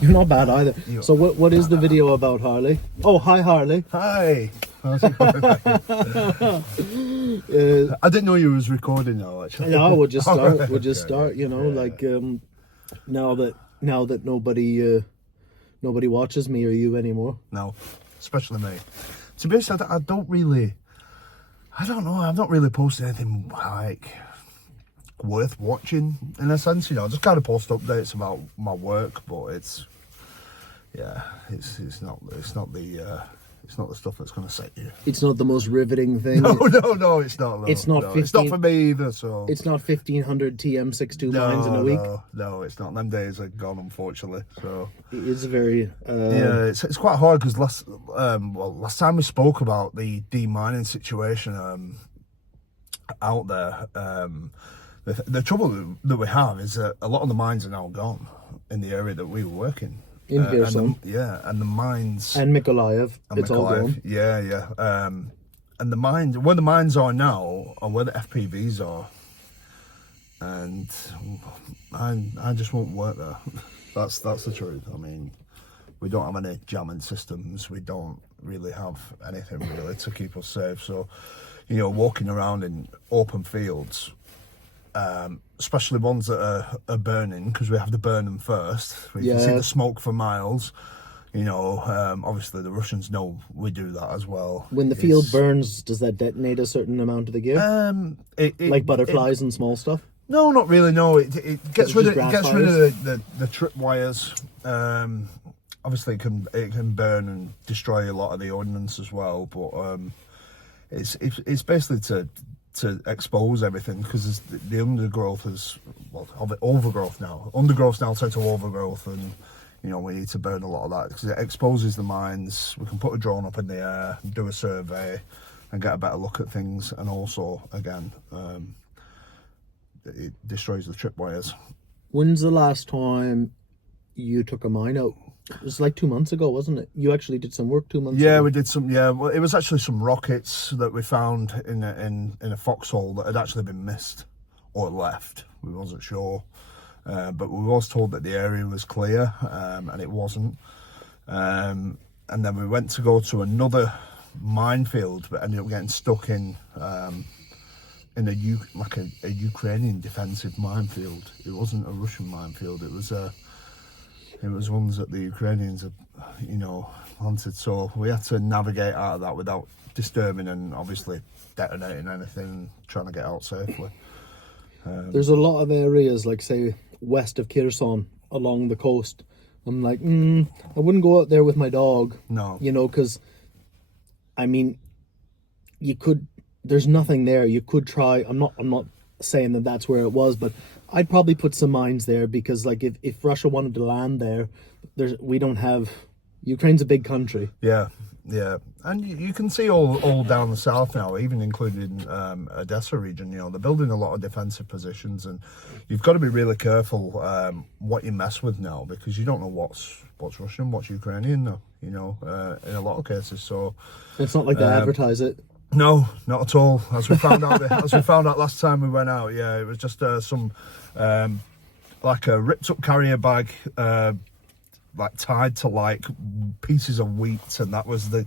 You're not bad either. So what is the video about, Harley? Oh, hi, Harley. Hi. How's it going? I didn't know you was recording now. Actually, Yeah, we'll just start. Right. We'll just start. You know, now that nobody watches me or you anymore. No, especially me. To be honest, I don't really. I don't know. I've not really posted anything like worth watching in a sense. You know, I just kind of post updates about my work, but it's not the stuff that's going to set you. It's not the most riveting thing. No, it's not. No, it's not. No, it's not for me either. So it's not 1,500 TM62 mines in a week. No, it's not. Them days are gone, unfortunately. So it is very. It's quite hard because last time we spoke about the demining situation out there, the trouble that we have is that a lot of the mines are now gone in the area that we were working. In Kherson. And the mines. And Mykolaiv. It's all gone. Yeah. And the mines, where the mines are now, are where the FPVs are. And I just won't work there. That's the truth. I mean, we don't have any jamming systems. We don't really have anything really to keep us safe. So, you know, walking around in open fields, especially ones that are burning, because we have to burn them first. You can see the smoke for miles. You know, obviously the Russians know we do that as well. When the field burns, does that detonate a certain amount of the gear? Like butterflies and small stuff? No, not really. No, it gets rid of the trip wires. Obviously, it can burn and destroy a lot of the ordnance as well. But it's basically to expose everything, because the undergrowth is overgrowth now. Undergrowth's now turned to overgrowth, and you know we need to burn a lot of that because it exposes the mines. We can put a drone up in the air, do a survey, and get a better look at things. And also, again, it destroys the tripwires. When's the last time you took a mine out? It was like 2 months ago, wasn't it? You actually did some work 2 months ago. Yeah, we did some. Yeah, well, it was actually some rockets that we found in a foxhole that had actually been missed or left. We wasn't sure, but we was told that the area was clear, and it wasn't. And then we went to go to another minefield, but ended up getting stuck in a Ukrainian defensive minefield. It wasn't a Russian minefield. It was ones that the Ukrainians had, you know, planted. So we had to navigate out of that without disturbing and obviously detonating anything, trying to get out safely. There's a lot of areas, like say west of Kherson, along the coast. I'm like, I wouldn't go out there with my dog. No. You know, because, I mean, you could. There's nothing there. You could try. I'm not saying that that's where it was, but I'd probably put some mines there, because like if Russia wanted to land there, we don't have. Ukraine's a big country. Yeah, and you can see all down the south now, even including Odessa region. You know, they're building a lot of defensive positions, and you've got to be really careful what you mess with now, because you don't know what's Russian, what's Ukrainian now. You know, in a lot of cases. So it's not like they advertise it. No, not at all. As we found out, last time we went out, yeah, it was just some like a ripped up carrier bag, like tied to like pieces of wheat, and that was the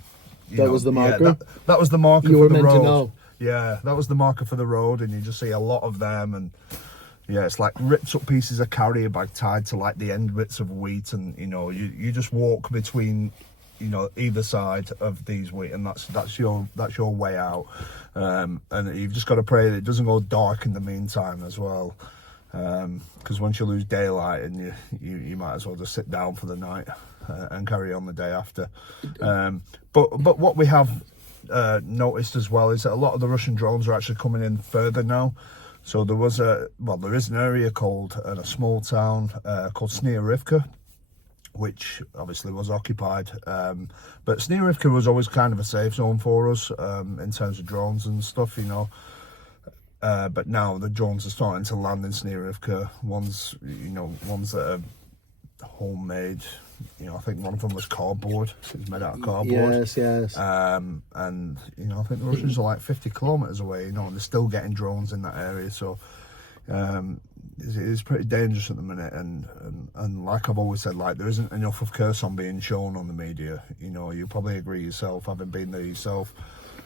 marker. Yeah, that was the marker you for were the meant road. To know. Yeah, that was the marker for the road, and you just see a lot of them, and yeah, it's like ripped up pieces of carrier bag tied to like the end bits of wheat, and you know, you just walk between, you know, either side of these wheat, and that's your way out, and you've just got to pray that it doesn't go dark in the meantime as well, because once you lose daylight, and you might as well just sit down for the night and carry on the day after. But what we have noticed as well is that a lot of the Russian drones are actually coming in further now. So there is an area called, in a small town called Snierivka, which obviously was occupied, but Snierivka was always kind of a safe zone for us in terms of drones and stuff, you know. But now the drones are starting to land in Snierivka. Ones that are homemade. You know, I think one of them was cardboard. It was made out of cardboard. Yes. And you know, I think the Russians are like 50 kilometers away. You know, and they're still getting drones in that area. So it's pretty dangerous at the minute, and like I've always said, like there isn't enough of Kherson being shown on the media. You know, you probably agree yourself, having been there yourself.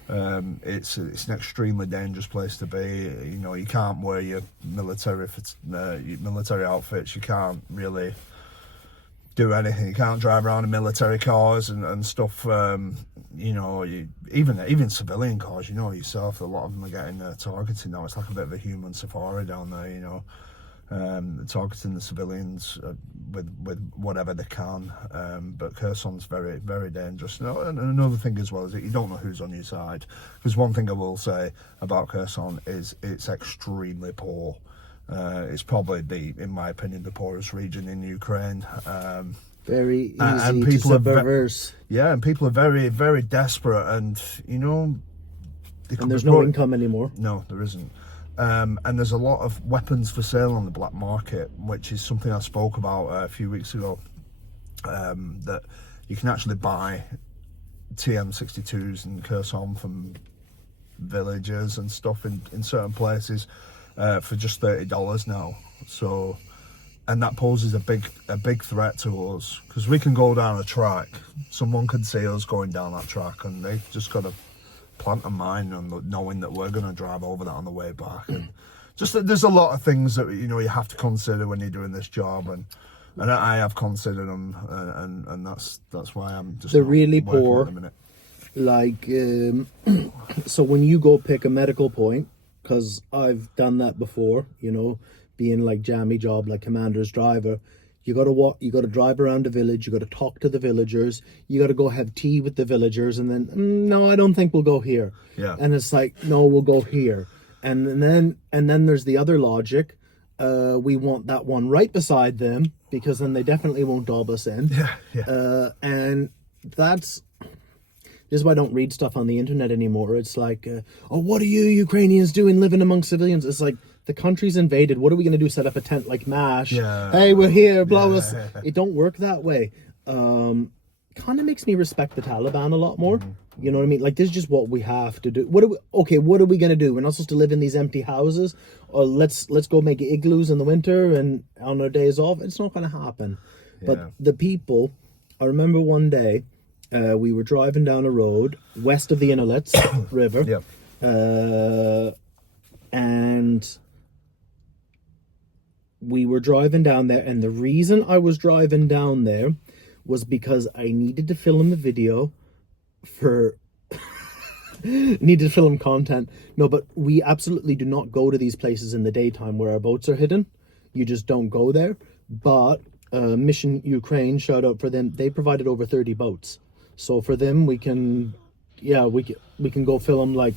It's an extremely dangerous place to be. You know, you can't wear your military outfits. You can't really do anything. You can't drive around in military cars and stuff. You know, even civilian cars. You know yourself, a lot of them are getting targeted now. It's like a bit of a human safari down there. You know. Targeting the civilians with whatever they can, but Kherson's very, very dangerous. And another thing as well is that you don't know who's on your side. Because one thing I will say about Kherson is it's extremely poor. It's probably in my opinion, the poorest region in Ukraine. Very easy and to people subverse. and people are very, very desperate, and you know. And there's no income anymore. No, there isn't. And there's a lot of weapons for sale on the black market, which is something I spoke about a few weeks ago, that you can actually buy TM62s in Kherson from villagers and stuff in certain places for just $30 now. So, and that poses a big threat to us, because we can go down a track, someone could see us going down that track, and they've just got to plant a mine and knowing that we're going to drive over that on the way back. And just there's a lot of things that you have to consider when you're doing this job, and I have considered them, and that's why I'm just they're really poor at the minute. Like so when you go pick a medical point, because I've done that before, you know, being like jammy job, like commander's driver, you got to walk, you got to drive around the village, you got to talk to the villagers, you got to go have tea with the villagers, and then no, I don't think we'll go here. Yeah. And it's like, no, we'll go here. And then there's the other logic. We want that one right beside them, because then they definitely won't dob us in. Yeah. And this is why I don't read stuff on the internet anymore. It's like, oh, what are you Ukrainians doing living among civilians? It's like, the country's invaded. What are we going to do? Set up a tent like MASH? Yeah. Hey, we're here, blow us. It don't work that way. Kind of makes me respect the Taliban a lot more. You know what I mean? Like, this is just what we have to do. What are we going to do? We're not supposed to live in these empty houses? Or let's go make igloos in the winter and on our days off? It's not going to happen. Yeah. But the people, I remember one day, we were driving down a road west of the Innerlets River. Yep. And we were driving down there, and the reason I was driving down there was because I needed to film a video for needed to film content. No, but we absolutely do not go to these places in the daytime where our boats are hidden. You just don't go there. But Mission Ukraine, shout out for them, they provided over 30 boats. So for them, we can go film like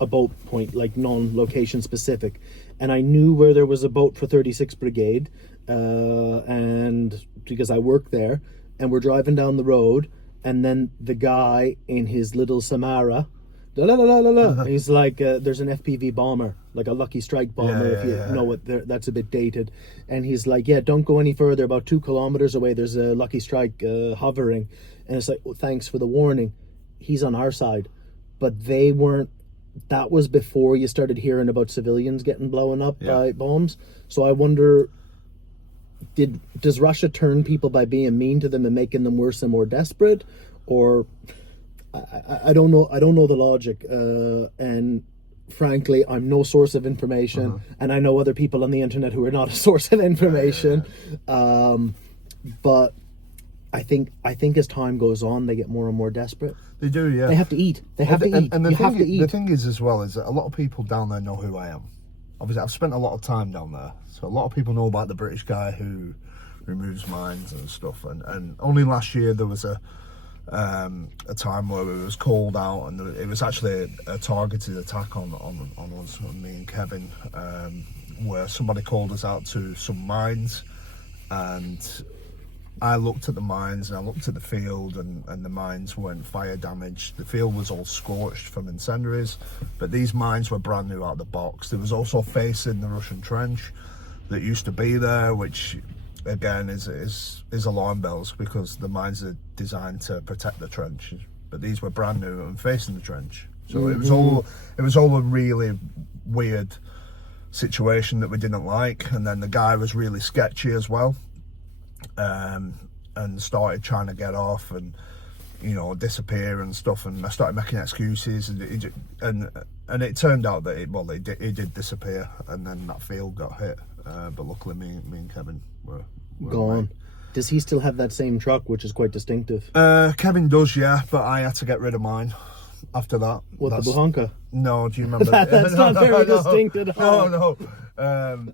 a boat point, like non-location specific. And I knew where there was a boat for 36th Brigade, and because I worked there, and we're driving down the road, and then the guy in his little Samara, he's like, there's an FPV bomber, like a Lucky Strike bomber, if you know what, that's a bit dated. And he's like, yeah, don't go any further, about 2 kilometers away, there's a Lucky Strike hovering. And it's like, oh, thanks for the warning. He's on our side. But they weren't. That was before you started hearing about civilians getting blown up by bombs. So I wonder, does Russia turn people by being mean to them and making them worse and more desperate? Or I don't know. I don't know the logic. And frankly, I'm no source of information. And I know other people on the internet who are not a source of information. But I think as time goes on, they get more and more desperate. They do, yeah. They have to eat. They have to eat. And you have to eat. The thing is as well is that a lot of people down there know who I am. Obviously, I've spent a lot of time down there, so a lot of people know about the British guy who removes mines and stuff. And only last year there was a time where it was called out, and it was actually a targeted attack on us, on me and Kevin, where somebody called us out to some mines, and I looked at the mines and I looked at the field, and the mines weren't fire damaged. The field was all scorched from incendiaries, but these mines were brand new out of the box. There was also facing the Russian trench that used to be there, which again is alarm bells, because the mines are designed to protect the trench, but these were brand new and facing the trench. So it was all a really weird situation that we didn't like, and then the guy was really sketchy as well, and started trying to get off and disappear and stuff, and I started making excuses, and it turned out that he did disappear, and then that field got hit, but luckily me and Kevin were gone. away. Does he still have that same truck, which is quite distinctive? Kevin does, yeah, but I had to get rid of mine after that. What, the Buhanka? No, do you remember? That's not very distinct at all.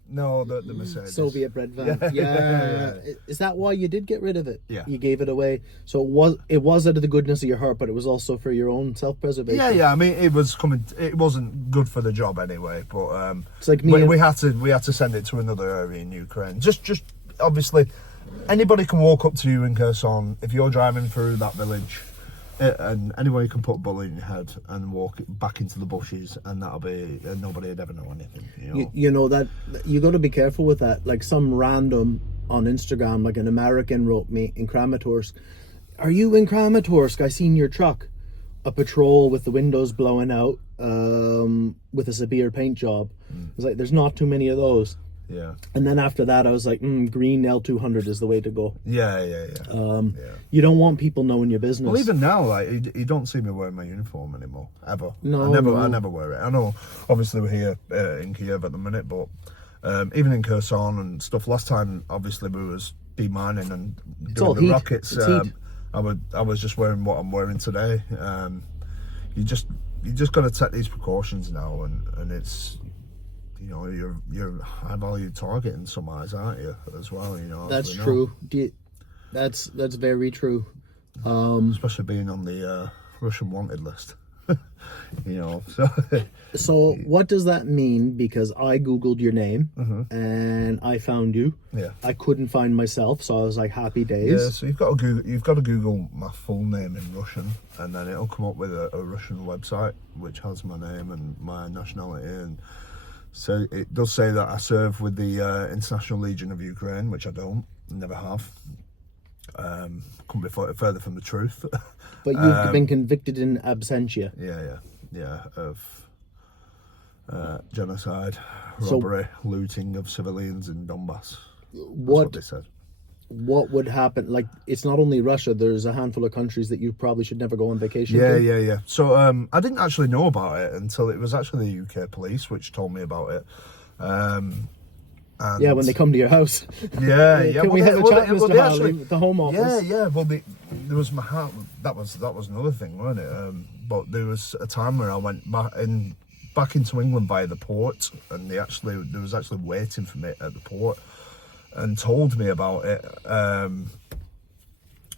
No, the Mercedes. Soviet bred van. Yeah. Is that why you did get rid of it? Yeah. You gave it away. So it was out of the goodness of your heart, but it was also for your own self-preservation. Yeah. I mean, it wasn't good for the job anyway, but it's like me. We had to send it to another area in Ukraine. Just obviously, anybody can walk up to you in Kherson if you're driving through that village. And anyway, you can put a bullet in your head and walk back into the bushes, and that'll be nobody would ever know anything. You know that you got to be careful with that. Like some random on Instagram, like an American wrote me in Kramatorsk. Are you in Kramatorsk? I seen your truck, a patrol with the windows blowing out, with a severe paint job. I was like, there's not too many of those. Yeah. And then after that, I was like, green L200 is the way to go. Yeah. You don't want people knowing your business. Well, even now, like you don't see me wearing my uniform anymore, ever. No, I never wear it. I know, obviously, we're here in Kyiv at the minute, but even in Kherson and stuff. Last time, obviously, we was demining and doing the heat. rockets. I was just wearing what I'm wearing today. You just got to take these precautions now, and it's. You're a high value target in some eyes, aren't you? As well, That's true. That's very true. Especially being on the Russian wanted list. So what does that mean? Because I googled your name and I found you. Yeah. I couldn't find myself, so I was like, happy days. Yeah. So you've got to Google my full name in Russian, and then it'll come up with a Russian website which has my name and my nationality and. So it does say that I serve with the International Legion of Ukraine, which I don't, never have. Couldn't be further from the truth. But you've been convicted in absentia. Yeah, of genocide, robbery, looting of civilians in Donbass. That's what they said. What would happen? Like, it's not only Russia, there's a handful of countries that you probably should never go on vacation to. Yeah. So I didn't actually know about it until it was actually the UK police which told me about it. And yeah, when they come to your house. Yeah. Can we have a chat, Mr. Harley, with the Home Office? Yeah. Well, there was my heart. That was another thing, wasn't it? But there was a time where I went back into England via the port, and there was actually waiting for me at the port. And told me about it.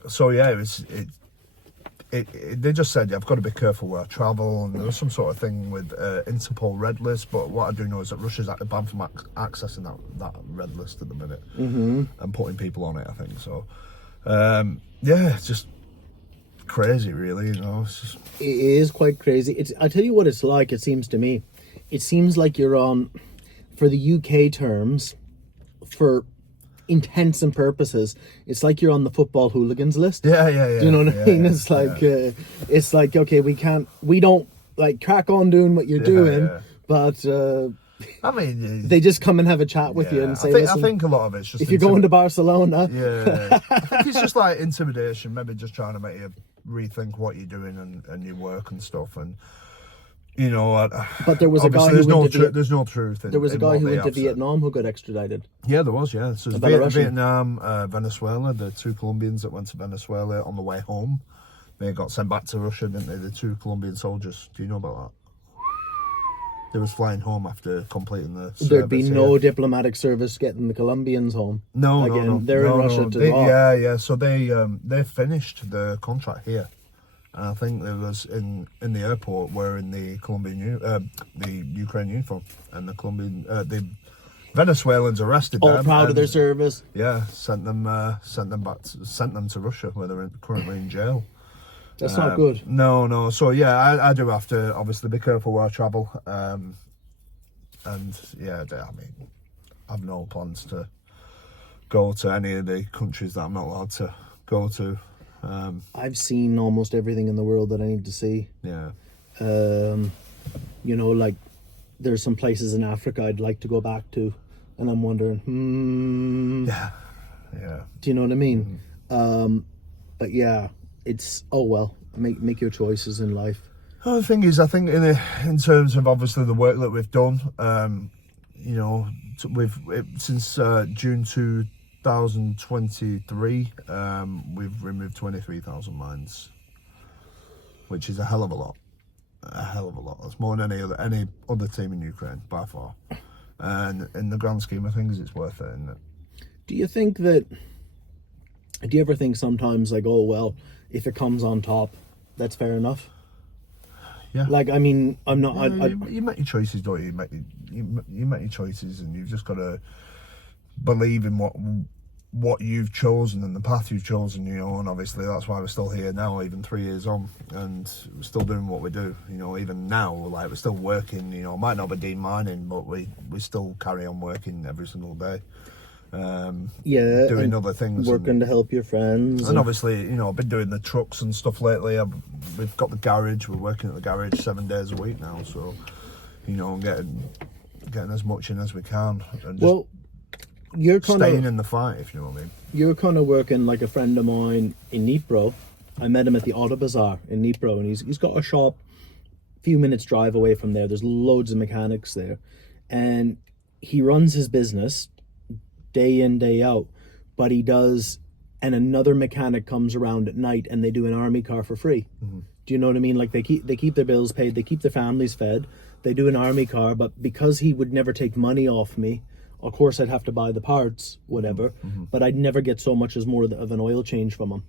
So yeah, they just said I've got to be careful where I travel, and there was some sort of thing with Interpol red list. But what I do know is that Russia's actually banned from accessing that red list at the minute and putting people on it. I think so. Yeah, it's just crazy, really. It's just... It is quite crazy. I tell you what it's like. It seems to me, it seems like you're on, for the UK terms, for intents and purposes, it's like you're on the football hooligans list. Yeah. Do you know what I mean? It's like okay, we don't like crack on doing what you're doing, but I mean, they just come and have a chat with you and say, I think a lot of it's just if you're going to Barcelona. Yeah, I think it's just like intimidation, maybe just trying to make you rethink what you're doing and your work and stuff, and. But there was a guy there's no truth. There was a guy who went to Vietnam who got extradited. Yeah, there was. Yeah, so it was Vietnam, Venezuela. The two Colombians that went to Venezuela on the way home, they got sent back to Russia, didn't they? The two Colombian soldiers. Do you know about that? They was flying home after completing the service. There'd be no diplomatic service getting the Colombians home. No. They're in Russia to draw. Yeah. So they finished the contract here. And I think there was in the airport wearing the the Ukraine uniform, and the Venezuelans arrested them. All proud of their service. Yeah, sent them to Russia, where they're currently in jail. That's not good. No. So yeah, I do have to obviously be careful where I travel. And yeah, I mean, I've no plans to go to any of the countries that I'm not allowed to go to. I've seen almost everything in the world that I need to see. Yeah. Like there's some places in Africa I'd like to go back to, and I'm wondering, Yeah. do you know what I mean? But yeah, it's, oh well, make your choices in life. Well, the thing is, I think in terms of obviously the work that we've done, you know, since June 2023, we've removed 23,000 mines, which is a hell of a lot. A hell of a lot. That's more than any other team in Ukraine by far. And in the grand scheme of things, it's worth it, isn't it? Do you ever think sometimes like, oh well, if it comes on top, that's fair enough? Yeah. Like, I mean, I'm not. Yeah, you make your choices, don't you? You make your choices, and you've just got to believe in what you've chosen and the path you've chosen. You know, and obviously that's why we're still here now, even 3 years on, and we're still doing what we do. You know, even now, like we're still working. You know, might not be deep mining, but we still carry on working every single day. Doing other things, working to help your friends, and obviously, you know, I've been doing the trucks and stuff lately. We've got the garage. We're working at the garage 7 days a week now, so you know, getting as much in as we can, and just you're kind staying of in the fight, if you know what I mean. You're kind of working like a friend of mine in Dnipro. I met him at the Auto Bazaar in Dnipro, and he's got a shop a few minutes drive away from there. There's loads of mechanics there, and he runs his business day in, day out, but he does, and another mechanic comes around at night and they do an army car for free. Mm-hmm. Do you know what I mean? Like they keep their bills paid, they keep their families fed, they do an army car, but because he would never take money off me, of course I'd have to buy the parts, whatever, but I'd never get so much as more of an oil change from him.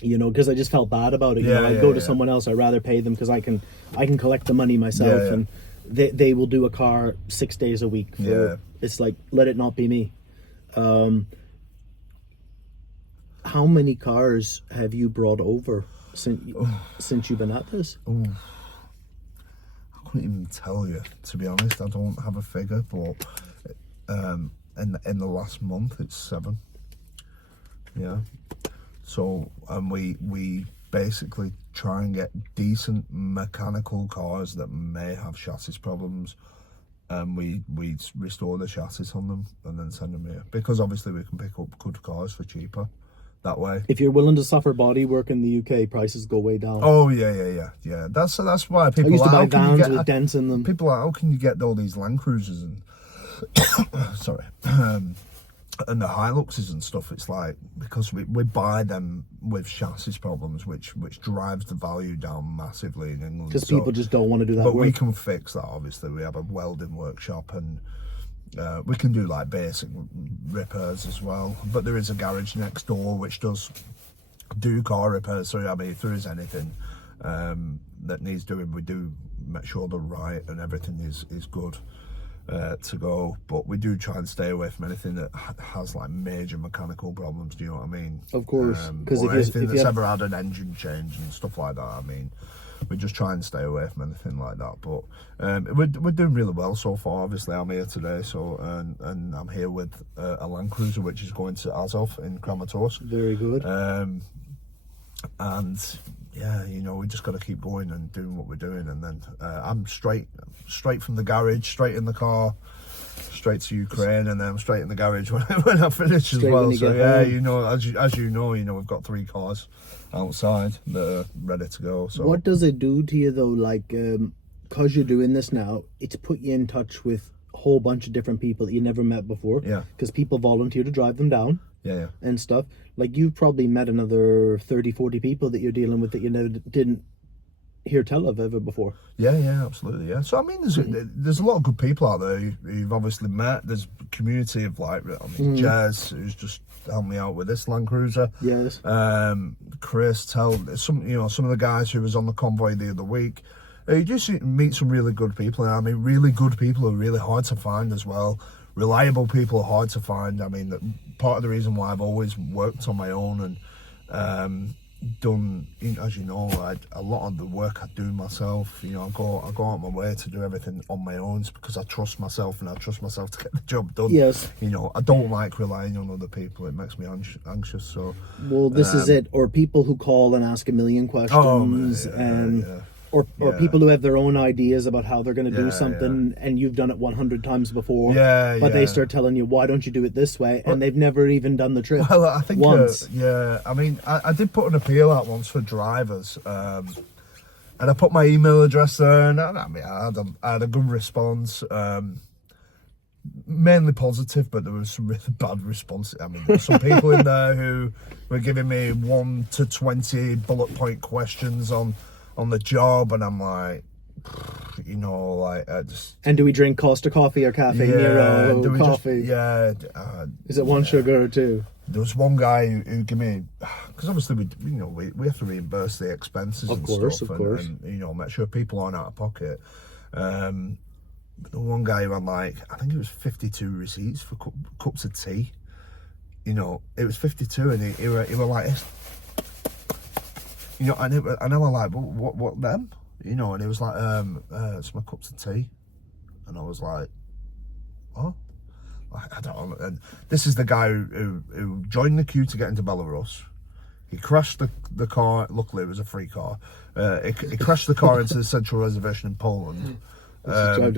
You know, because I just felt bad about it. You know, I'd go to someone else, I'd rather pay them because I can collect the money myself, and they will do a car 6 days a week. It's like, let it not be me. How many cars have you brought over since you've been at this? I couldn't even tell you, to be honest. I don't have a figure, but in the last month it's 7. Yeah. So, and we basically try and get decent mechanical cars that may have chassis problems. And we restore the chassis on them and then send them here, because obviously we can pick up good cars for cheaper that way. If you're willing to suffer body work in the UK, prices go way down. Oh yeah. That's why people I used to buy vans with dents in them. People are, how can you get all these Landcruisers and sorry, and the Hiluxes and stuff? It's like, because we buy them with chassis problems, which drives the value down massively in England. Because people just don't want to do that. But work. we can fix that. Obviously, we have a welding workshop, and we can do like basic repairs as well. But there is a garage next door which does do car repairs. So I mean, if there is anything that needs doing, we do make sure they're right and everything is good to go. But we do try and stay away from anything that has like major mechanical problems. Do you know what I mean? Of course, because anything that's ever had an engine change and stuff like that. I mean, we just try and stay away from anything like that. But we're doing really well so far. Obviously, I'm here today, so and I'm here with a Landcruiser which is going to Azov in Kramatorsk. Very good. And yeah, you know, we just got to keep going and doing what we're doing. And then I'm straight from the garage, straight in the car, straight to Ukraine, and then I'm straight in the garage when I finish as well. So yeah, you know, as you know, we've got 3 cars outside that are ready to go. So what does it do to you though? Like, cause you're doing this now, it's put you in touch with a whole bunch of different people that you never met before. Yeah. Because people volunteer to drive them down. Yeah. And stuff. Like, you've probably met another 30, 40 people that you're dealing with that you never didn't hear tell of ever before. Yeah, absolutely, yeah. So I mean, there's a lot of good people out there you've obviously met. There's a community of like, I mean, Jez, who's just helped me out with this Landcruiser. Yes. Chris, some of the guys who was on the convoy the other week. You just meet some really good people, and I mean, really good people are really hard to find as well. Reliable people are hard to find. I mean, part of the reason why I've always worked on my own and done, as you know, a lot of the work I do myself. You know, I go out my way to do everything on my own because I trust myself, and I trust myself to get the job done. Yes. You know, I don't like relying on other people. It makes me anxious. So. Well, this is it. Or people who call and ask a million questions, or Yeah. people who have their own ideas about how they're going to do Yeah, something, and you've done it 100 times before. Yeah, But they yeah. start telling you, why don't you do it this way? And they've never even done the trip Well, I think once. yeah. I mean, I did put an appeal out once for drivers, and I put my email address there, and I mean, I had a good response. Mainly positive, but there was some really bad responses. I mean, there were some people in there who were giving me 1 to 20 bullet point questions on the job, and I'm like, you know, like I just. And do we drink Costa coffee or Cafe Nero do we coffee? Is it one sugar or two? There was one guy who gave me, because obviously we have to reimburse the expenses Of and course, stuff, of course. and you know, make sure people aren't out of pocket. But the one guy who had like, I think it was 52 receipts for cups of tea. You know, it was 52, and he were like, you know, and I was like, what them? You know, and he was like, it's my cups of tea, and I was like, what? I don't know. And this is the guy who joined the queue to get into Belarus. He crashed the car. Luckily, it was a free car. He crashed the car into the central reservation in Poland. And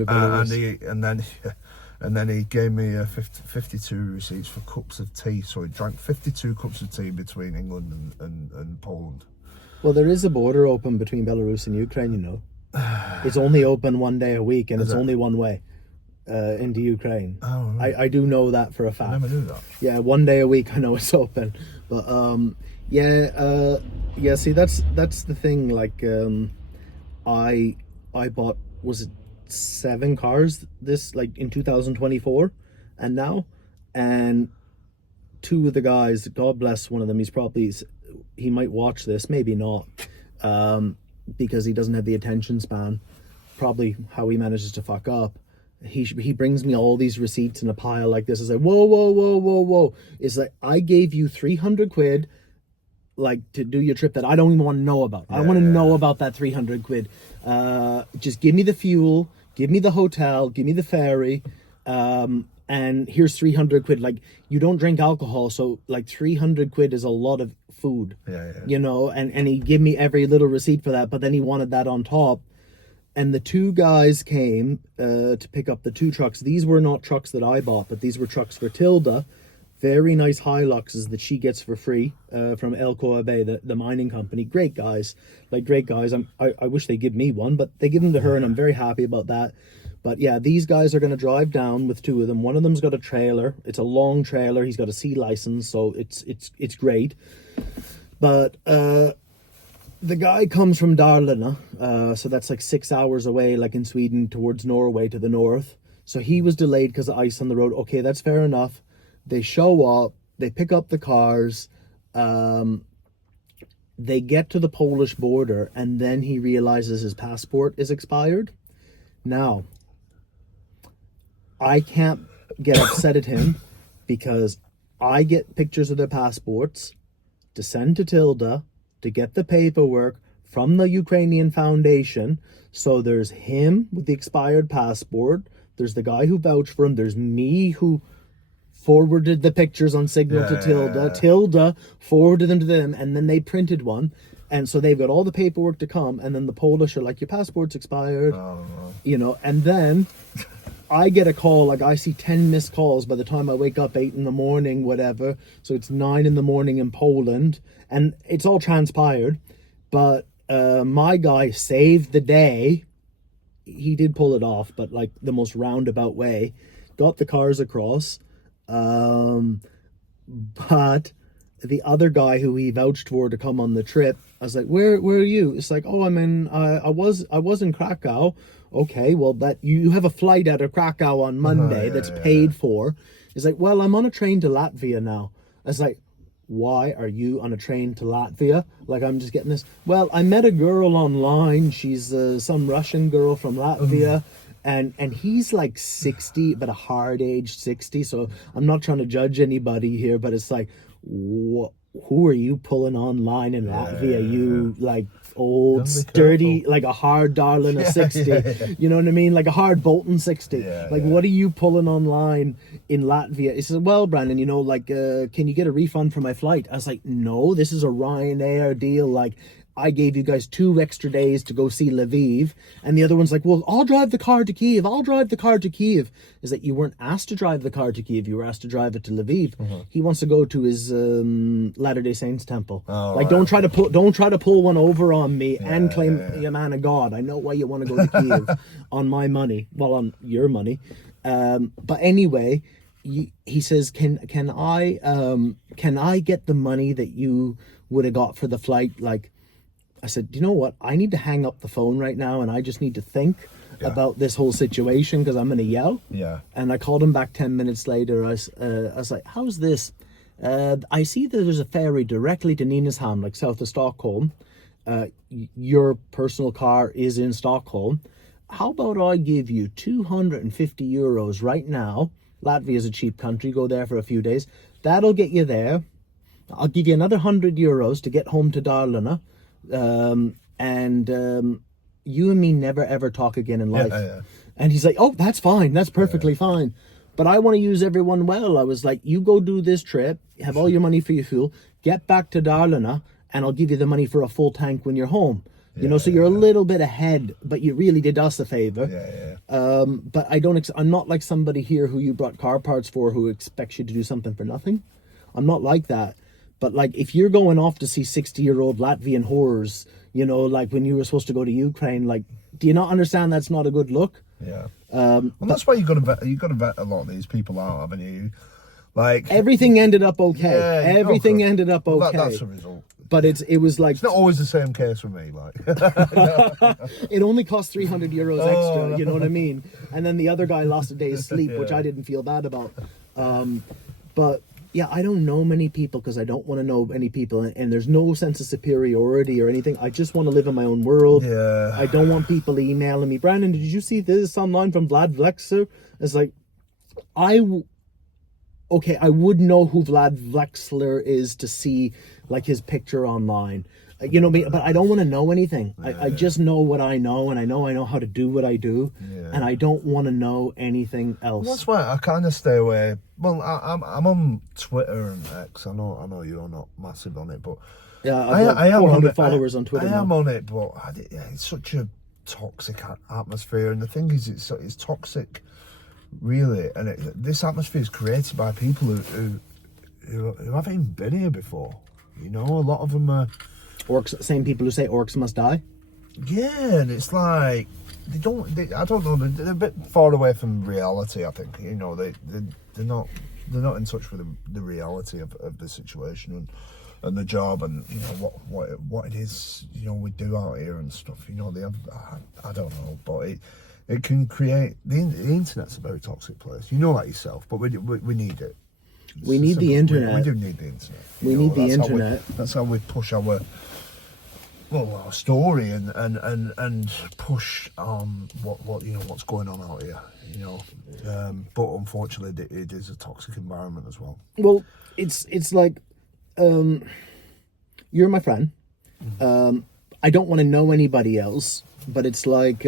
then he gave me 52 receipts for cups of tea. So he drank 52 cups of tea between England and Poland. Well, there is a border open between Belarus and Ukraine, you know. It's only open one day a week, and it's only one way into Ukraine. Oh, right. I do know that for a fact. I never knew that. Yeah, one day a week I know it's open. But see, that's the thing. Like, I bought, was it 7 cars in 2024 and now, and 2 of the guys, God bless one of them, he might watch this, maybe not, because he doesn't have the attention span, probably how he manages to fuck up. He brings me all these receipts in a pile like this. It's like, whoa. It's like, I gave you 300 quid like to do your trip that I don't even want to know about. I want to know about that 300 quid. Just give me the fuel, give me the hotel, give me the ferry, and here's 300 quid. Like, you don't drink alcohol, so like 300 quid is a lot of food. You know, and he gave me every little receipt for that, but then he wanted that on top. And the 2 guys came to pick up the 2 trucks. These were not trucks that I bought, but these were trucks for Tilda. Very nice Hiluxes that she gets for free from El Bay, the mining company. Great guys. I wish they give me one, but they give them to her, and I'm very happy about that. But yeah, these guys are going to drive down with 2 of them. One of them's got a trailer. It's a long trailer. He's got a C license, so it's great. But the guy comes from Dalarna, so that's like 6 hours away, like in Sweden, towards Norway to the north. So he was delayed because of ice on the road. Okay, that's fair enough. They show up, they pick up the cars, they get to the Polish border, and then he realizes his passport is expired. Now, I can't get upset at him because I get pictures of their passports to send to Tilda to get the paperwork from the Ukrainian Foundation. So there's him with the expired passport, there's the guy who vouched for him, there's me who forwarded the pictures on Signal to Tilda. Tilda forwarded them to them, and then they printed one. And so they've got all the paperwork to come, and then the Polish are like, your passport's expired. You know, and then I get a call, like I see 10 missed calls by the time I wake up, 8 in the morning, whatever. So it's 9 in the morning in Poland, and it's all transpired. But my guy saved the day. He did pull it off, but like the most roundabout way. Got the cars across. But the other guy who he vouched for to come on the trip, I was like, where are you? It's like, oh, I was in Krakow. Okay, well, that you have a flight out of Krakow on Monday that's paid for. It's like, well, I'm on a train to Latvia now. I was like, why are you on a train to Latvia? Like, I'm just getting this. Well, I met a girl online. She's some Russian girl from Latvia. And he's like 60, but a hard age 60. So I'm not trying to judge anybody here, but it's like, who are you pulling online in Latvia? You like old, sturdy, like a hard darling of 60. You know what I mean? Like a hard Bolton 60. What are you pulling online in Latvia? He says, well, Brandon, you know, like, can you get a refund for my flight? I was like, no, this is a Ryanair deal. Like, I gave you guys 2 extra days to go see Lviv, and the other one's like, well, I'll drive the car to Kyiv. I'll drive the car to Kyiv. Is that you weren't asked to drive the car to Kyiv? You were asked to drive it to Lviv. He wants to go to his Latter-day Saints temple. Don't try to pull one over on me and claim you're a man of God. I know why you want to go to Kyiv on my money, well, on your money. But anyway, he says, can I get the money that you would have got for the flight? Like, I said, you know what? I need to hang up the phone right now, and I just need to think about this whole situation, because I'm going to yell. Yeah. And I called him back 10 minutes later. I was like, how's this? I see that there's a ferry directly to Nynäshamn, like south of Stockholm. Your personal car is in Stockholm. How about I give you 250 euros right now? Latvia is a cheap country. Go there for a few days. That'll get you there. I'll give you another 100 euros to get home to Dalarna. You and me never ever talk again in life. And he's like, oh, that's fine, that's perfectly fine, but I want to use everyone well. I was like, you go do this trip, have all your money for your fuel, get back to Dalarna, and I'll give you the money for a full tank when you're home. So you're a little bit ahead, but you really did us a favor. But I'm not like somebody here who you brought car parts for, who expects you to do something for nothing. I'm not like that. But like, if you're going off to see 60-year-old Latvian horrors, like when you were supposed to go to Ukraine, like, do you not understand that's not a good look? Well, that's why you got to vet a lot of these people out, haven't you? Like, everything ended up okay. Everything ended up okay. That's the result. But it was like, it's not always the same case for me. Like, it only cost 300 euros extra. You know what I mean? And then the other guy lost a day's sleep, which I didn't feel bad about. But yeah, I don't know many people because I don't want to know any people, and there's no sense of superiority or anything. I just want to live in my own world. I don't want people emailing me, Brandon, did you see this online from Vlad Vlexer? It's like, I would know who Vlad Vlexler is to see like his picture online. But I don't want to know anything. I just know what I know, and I know how to do what I do, and I don't want to know anything else. Well, that's why I kind of stay away. Well, I'm on Twitter and X. I know you're not massive on it, but I am 400 followers on Twitter. I am on it, but it's such a toxic atmosphere, and the thing is, it's toxic, really, and this atmosphere is created by people who haven't even been here before. A lot of them are. Orcs, same people who say orcs must die. Yeah, and it's like I don't know. They're a bit far away from reality. I think they're not in touch with the reality of the situation and the job, and what it is we do out here and stuff. They have, I don't know, but it can create the internet's a very toxic place. That yourself, but we need it. We need the internet. We do need the internet. We need the internet. That's how we push our story and push what's going on out here. But unfortunately, it is a toxic environment as well. Well, it's like, you're my friend. I don't want to know anybody else, but it's like,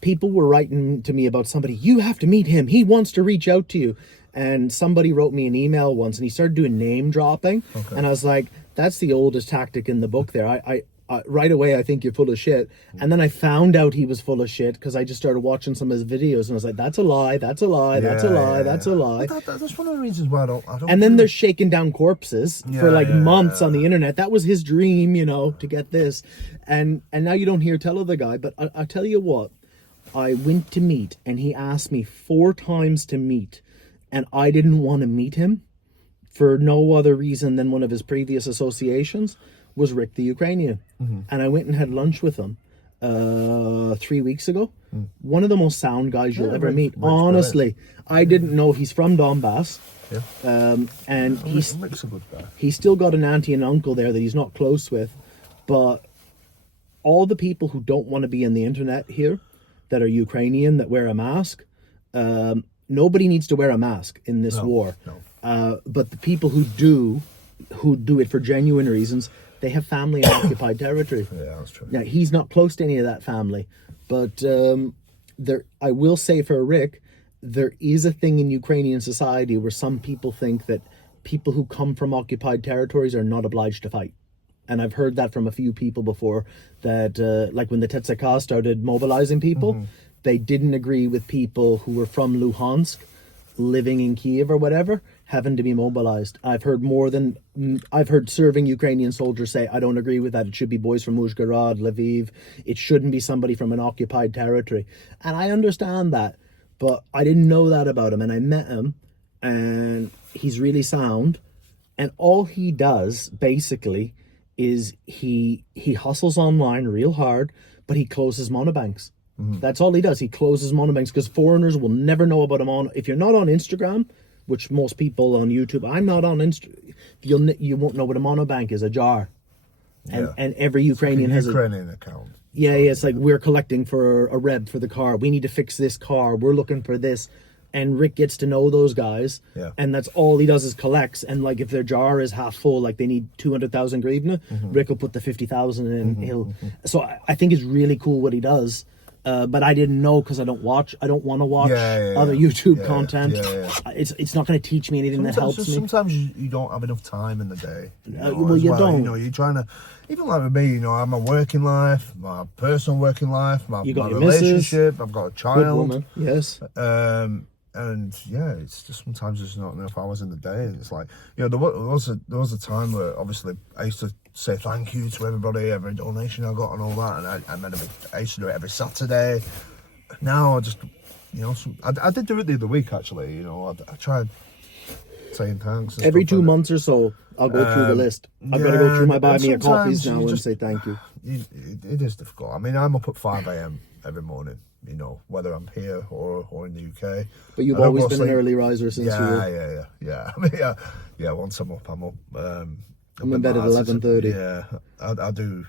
people were writing to me about somebody. You have to meet him. He wants to reach out to you. And somebody wrote me an email once, and he started doing name dropping. And I was like, that's the oldest tactic in the book there. I right away, I think you're full of shit. And then I found out he was full of shit because I just started watching some of his videos, and I was like, that's a lie, that's a lie, that's a lie, that's a lie. That's one of the reasons why I don't. And then they're shaking down corpses for like months on the internet. That was his dream, to get this. And now you don't hear tell of the guy. But I'll tell you what, I went to meet, and he asked me 4 times to meet. And I didn't want to meet him for no other reason than one of his previous associations was Rick the Ukrainian. And I went and had lunch with him 3 weeks ago. One of the most sound guys you'll ever meet. Honestly, I didn't know he's from Donbass. And he's a good guy. He's still got an auntie and uncle there that he's not close with. But all the people who don't want to be on the internet here, that are Ukrainian, that wear a mask, nobody needs to wear a mask in this war. But the people who do it for genuine reasons, they have family in occupied territory. Yeah, that's true. Now, he's not close to any of that family. But I will say for Rick, there is a thing in Ukrainian society where some people think that people who come from occupied territories are not obliged to fight. and I've heard that from a few people before, that like when the TTSK started mobilizing people, they didn't agree with people who were from Luhansk living in Kyiv or whatever having to be mobilized. I've heard serving Ukrainian soldiers say, I don't agree with that. It should be boys from Uzhgorod, Lviv. It shouldn't be somebody from an occupied territory. And I understand that, but I didn't know that about him. And I met him, and he's really sound. And all he does basically is he hustles online real hard, but he closes monobanks. That's all he does. He closes monobanks because foreigners will never know about him if you're not on Instagram, which most people on YouTube, I'm not on Instagram. You won't know what a monobank is, a jar. And every Ukrainian has Ukrainian account. Yeah, it's like, we're collecting for a reb for the car. We need to fix this car. We're looking for this. And Rick gets to know those guys. Yeah. And that's all he does is collects. And like, if their jar is half full, like they need 200,000 hryvnia, Rick will put the 50,000 in. So I think it's really cool what he does. But I didn't know because I don't want to watch other YouTube content. It's not going to teach me anything that helps me. Sometimes you don't have enough time in the day. Well, you don't. You know, you're trying to, even like with me, you know, I have my working life, my personal working life, my relationship. I've got a child. Good woman, yes. And yeah, it's just sometimes there's not enough hours in the day, and it's like, you know, there was a time where obviously I used to say thank you to everybody, every donation I got and all that, and I used to do it every Saturday. Now I just, you know, I did do it the other week actually. You know, I tried saying thanks. Every 2 months or so, I'll go through the list. I've got to go through my buy me a coffees now and say thank you. It is difficult. I mean, I'm up at 5 a.m. every morning. You know, whether I'm here or in the UK. But you've always been an early riser since you were... Yeah. I mean, yeah. Once I'm up, I'm up. I'm in bed at 11:30. Yeah, I do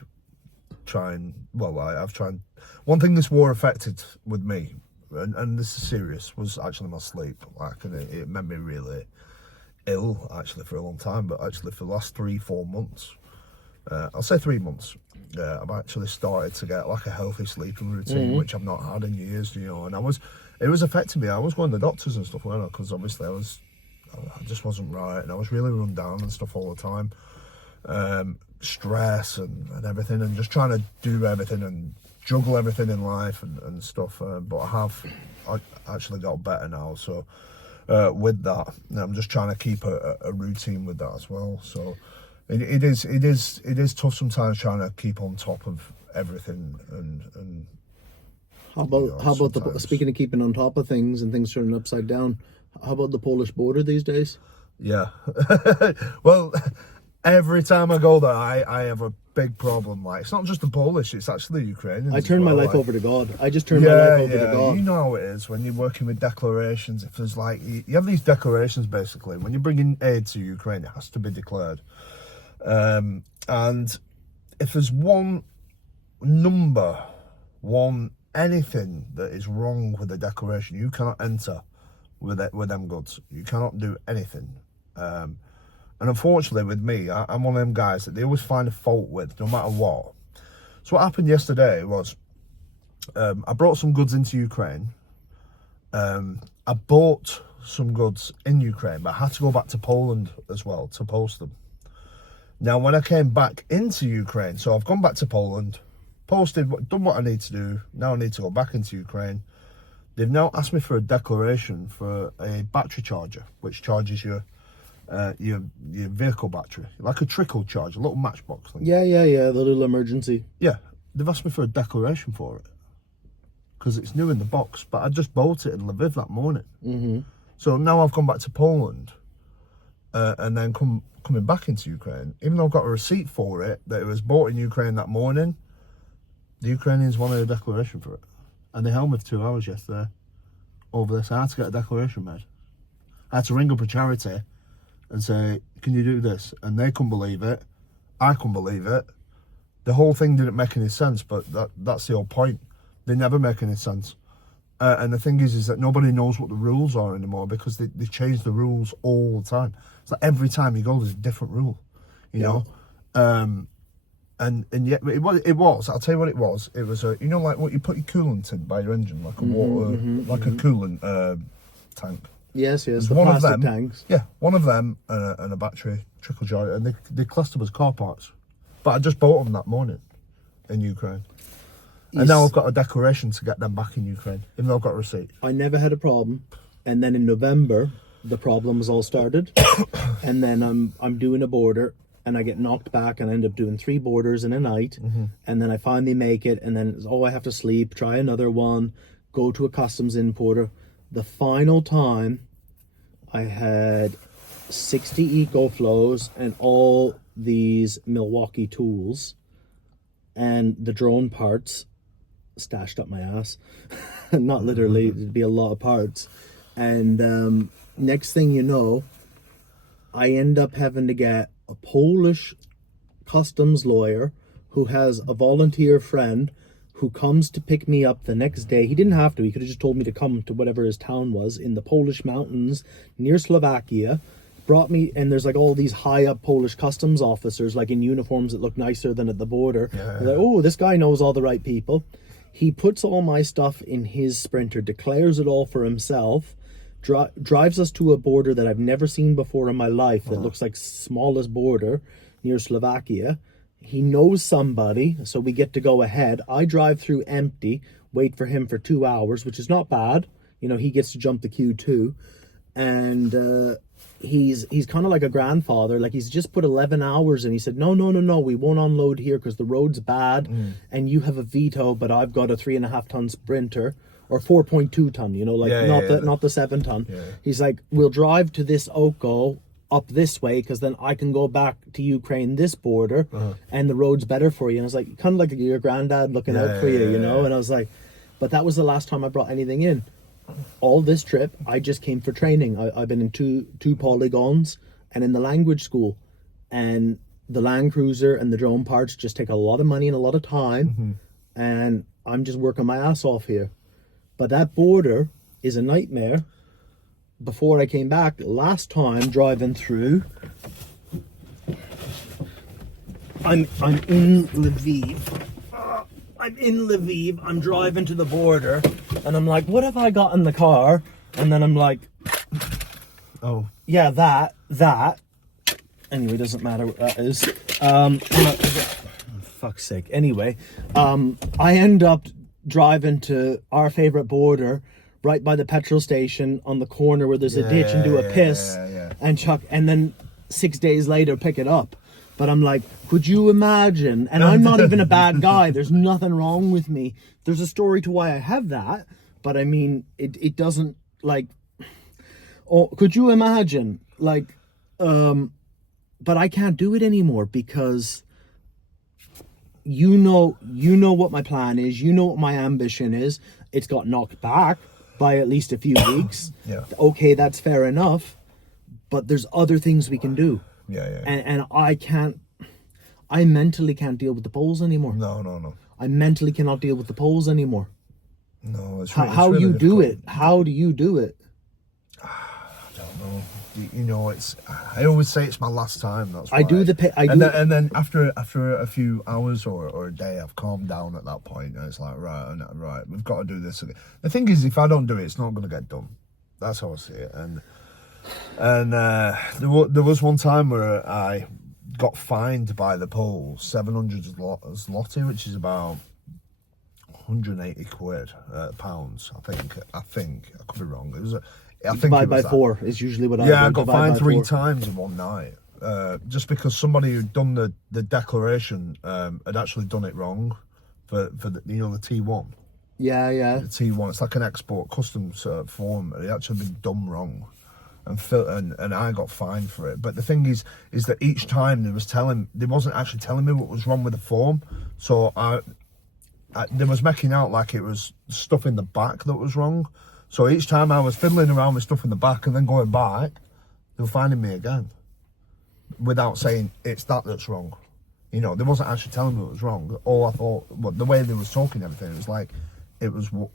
try and... Well, I've tried... One thing this war affected with me, and this is serious, was actually my sleep. Like, and it made me really ill, actually, for a long time. But actually, for the last 3-4 months, I'll say 3 months, I've actually started to get like a healthy sleeping routine, which I've not had in years, you know. And it was affecting me. I was going to the doctors and stuff, weren't I? Because obviously I just wasn't right, and I was really run down and stuff all the time. Stress and everything, and just trying to do everything and juggle everything in life and stuff. But I actually got better now. So with that, I'm just trying to keep a routine with that as well. So. It is tough sometimes trying to keep on top of everything and how about speaking of keeping on top of things and things turning upside down, how about the Polish border these days? Yeah. Well, every time I go there I have a big problem. Like, it's not just the Polish, it's actually the Ukrainians. I turn my life over to God. I just turn my life over to God. You know how it is when you're working with declarations. If there's like, you have these declarations basically, when you're bringing aid to Ukraine, it has to be declared. And if there's one number, anything that is wrong with the declaration, you cannot enter with them goods. You cannot do anything. And unfortunately with me, I'm one of them guys that they always find a fault with, no matter what. So what happened yesterday was, I brought some goods into Ukraine. I bought some goods in Ukraine, but I had to go back to Poland as well to post them. Now, when I came back into Ukraine, so I've gone back to Poland, posted, done what I need to do. Now I need to go back into Ukraine. They've now asked me for a declaration for a battery charger, which charges your vehicle battery, like a trickle charge, a little matchbox thing. Yeah, the little emergency. Yeah, they've asked me for a declaration for it because it's new in the box, but I just bought it in Lviv that morning. So now I've gone back to Poland and then coming back into Ukraine, even though I've got a receipt for it that it was bought in Ukraine that morning, the Ukrainians wanted a declaration for it, and they held me for 2 hours yesterday over this. I had to get a declaration made. I had to ring up a charity and say, can you do this? And they couldn't believe it. I couldn't believe it. The whole thing didn't make any sense, but that's the whole point. They never make any sense. And the thing is that nobody knows what the rules are anymore because they change the rules all the time. It's like every time you go, there's a different rule, you know. And yet it was. I'll tell you what it was. It was you know, like what you put your coolant in by your engine, like a water, a coolant tank. Yes, the one plastic of them, tanks. Yeah, one of them and a battery trickle jar, and they classed them as car parts. But I just bought them that morning in Ukraine. And now I've got a declaration to get them back in Ukraine, even though I've got a receipt. I never had a problem. And then in November, the problems all started. And then I'm doing a border, and I get knocked back, and I end up doing 3 borders in a night. And then I finally make it, and then, I have to sleep, try another one, go to a customs importer. The final time, I had 60 EcoFlows and all these Milwaukee tools and the drone parts stashed up my ass. Not literally, it'd be a lot of parts. And next thing you know, I end up having to get a Polish customs lawyer who has a volunteer friend who comes to pick me up the next day. He didn't have to, he could have just told me to come to whatever his town was in the Polish mountains near Slovakia. Brought me, and there's like all these high up Polish customs officers, like in uniforms that look nicer than at the border. They're like, oh, this guy knows all the right people. He puts all my stuff in his Sprinter, declares it all for himself, drives us to a border that I've never seen before in my life that looks like smallest border near Slovakia. He knows somebody, so we get to go ahead. I drive through empty, wait for him for 2 hours, which is not bad. You know, he gets to jump the queue too. And he's kind of like a grandfather. Like, he's just put 11 hours in. He said, no, we won't unload here because the road's bad and you have a veto, but I've got a 3.5 ton Sprinter, or 4.2 ton, you know, like not the 7 ton. He's like, we'll drive to this Oko up this way because then I can go back to Ukraine, this border, and the road's better for you. And I was like, kind of like your granddad looking out for you, you know. And I was like, but that was the last time I brought anything in. All this trip, I just came for training. I've been in two polygons and in the language school, and the Landcruiser and the drone parts just take a lot of money and a lot of time, and I'm just working my ass off here. But that border is a nightmare. Before I came back last time driving through, I'm in Lviv. I'm in Lviv. I'm driving to the border, and I'm like, what have I got in the car? And then I'm like, oh yeah, that. Anyway, doesn't matter what that is. Fuck's sake. Anyway, I end up driving to our favorite border, right by the petrol station on the corner where there's a ditch, and do a piss and chuck, and then 6 days later pick it up. But I'm like, could you imagine? And I'm not even a bad guy. There's nothing wrong with me. There's a story to why I have that, but I mean, it doesn't, like, oh, could you imagine? Like, but I can't do it anymore because you know what my plan is. You know what my ambition is. It's got knocked back by at least a few weeks. Okay, that's fair enough, but there's other things we can do. And I mentally can't deal with the Poles anymore. No. I mentally cannot deal with the Poles anymore. No, it's how really you do difficult. it? How do you do it? I don't know. You know, I always say it's my last time. That's why. And then after a few hours or a day, I've calmed down at that point, and it's like, right, we've got to do this again. The thing is, if I don't do it, it's not going to get done. That's how I see it. And there was one time where I got fined by the Poles 700 zloty, which is about 180 quid, pounds. I think I could be wrong. It was I think divide it was by 4 is usually what I do. I got divide fined by 3 4. times in one night, just because somebody who'd done the declaration had actually done it wrong for the, you know, the T1. Yeah. The T1, it's like an export customs form. It actually been done wrong, and I got fined for it. But the thing is that each time they wasn't actually telling me what was wrong with the form. So they was making out like it was stuff in the back that was wrong. So each time I was fiddling around with stuff in the back and then going back, they were finding me again without saying it's that's wrong. You know, they wasn't actually telling me what was wrong. All I thought, the way they was talking, everything, it was like it was what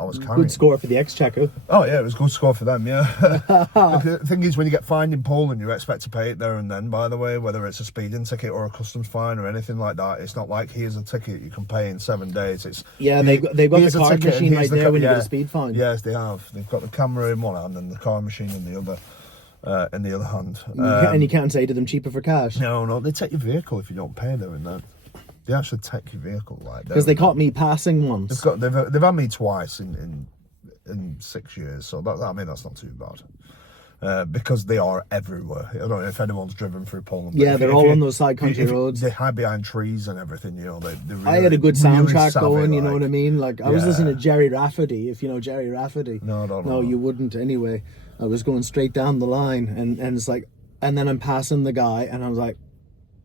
I was carrying. Good score for the Exchequer. Oh yeah, it was a good score for them. Yeah. The thing is, when you get fined in Poland, you expect to pay it there and then. By the way, whether it's a speeding ticket or a customs fine or anything like that, it's not like here's a ticket you can pay in 7 days. It's they've got the card machine right there when you get a speed fine. Yes, they have. They've got the camera in one hand and the card machine in the other. in the other hand. And you can't say to them cheaper for cash. No, they take your vehicle if you don't pay them, and they actually take your vehicle. Like, Because they caught me passing once. they've had me twice in 6 years, so I mean that's not too bad. Because they are everywhere. I don't know if anyone's driven through Poland. Yeah, they're all on those side country roads. They hide behind trees and everything, you know. They really, I had a good soundtrack savvy, going, you know what I mean? Like, I was Yeah. listening to Jerry Rafferty, if you know Jerry Rafferty. No, I don't know. No, you wouldn't anyway. I was going straight down the line, and it's like, and then I'm passing the guy, and I was like,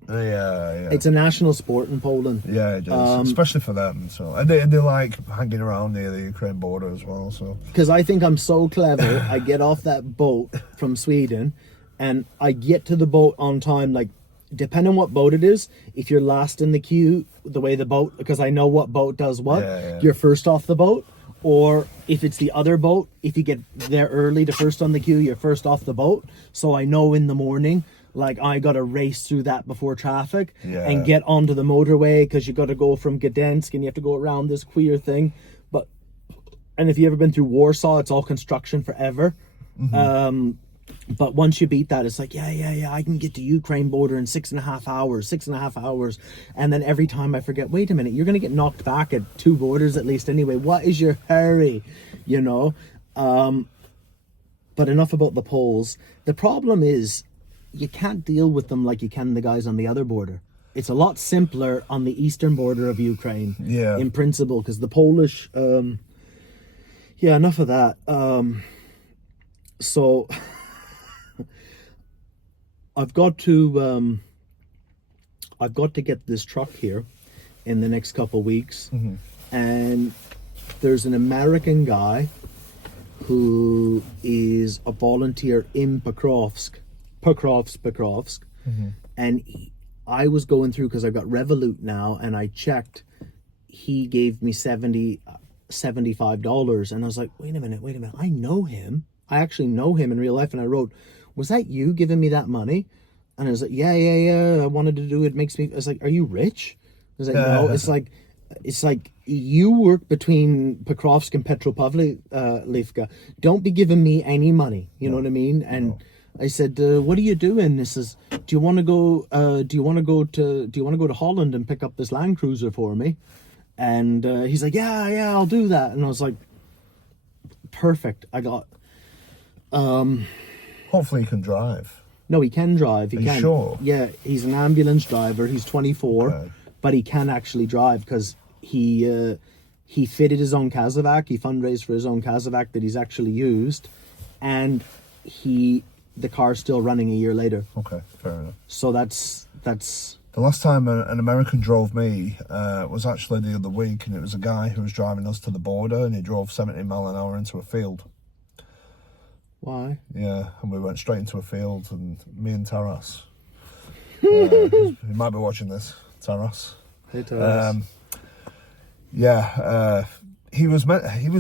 yeah. it's a national sport in Poland. Yeah, it is, especially for them. So, and they like hanging around near the Ukraine border as well. So, Because I think I'm so clever, I get off that boat from Sweden, and I get to the boat on time. Like, depending on what boat it is, if you're last in the queue, the way the boat, because I know what boat does what, you're first off the boat. Or if it's the other boat, if you get there early to first on the queue, you're first off the boat. So I know in the morning, like, I got to race through that before traffic and get onto the motorway, because you got to go from Gdansk and you have to go around this queer thing. And if you've ever been through Warsaw, it's all construction forever. But once you beat that, it's like, yeah, I can get to Ukraine border in 6.5 hours. And then every time I forget, wait a minute, you're going to get knocked back at 2 borders at least anyway. What is your hurry? You know? But enough about the Poles. The problem is, you can't deal with them like you can the guys on the other border. It's a lot simpler on the eastern border of Ukraine, in principle, because the Polish... enough of that. So... I've got to get this truck here in the next couple of weeks, and there's an American guy who is a volunteer in Покровsk, and I was going through, because I've got Revolut now, and I checked, he gave me $75, and I was like, wait a minute, I know him. I actually know him in real life, and I wrote, was that you giving me that money? And I was like, yeah, I wanted to do it. Makes me, I was like, are you rich? I was like, no. It's like you work between Покровsk and Petropavlivka. Don't be giving me any money. You know what I mean? And I said, what are you doing? This is, do you want to go to Holland and pick up this Landcruiser for me? And he's like, yeah, I'll do that. And I was like, perfect. I got, hopefully he can drive. No, he can drive. He Are can. you sure? Yeah, he's an ambulance driver. He's 24, Okay. but he can actually drive, because he fitted his own Kazovac. He fundraised for his own Kazovac that he's actually used, and the car's still running a year later. Okay, fair enough. So that's. The last time an American drove me was actually the other week, and it was a guy who was driving us to the border, and he drove 70 mile an hour into a field. Why? Yeah, and we went straight into a field, and me and Taras. He might be watching this, Taras. Hey, Taras. He was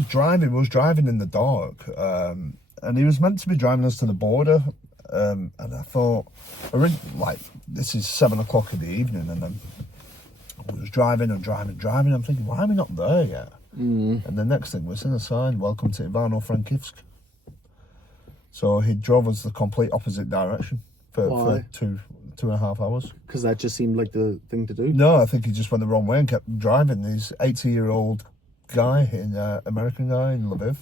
driving in the dark, and he was meant to be driving us to the border. And I thought, this is 7 o'clock in the evening, and then I was driving. I'm thinking, why are we not there yet? And the next thing, we're seeing a sign, welcome to Ivano-Frankivsk. So he drove us the complete opposite direction for 2.5 hours. Because that just seemed like the thing to do? No, I think he just went the wrong way and kept driving. He's 80-year-old guy, American guy in Lviv.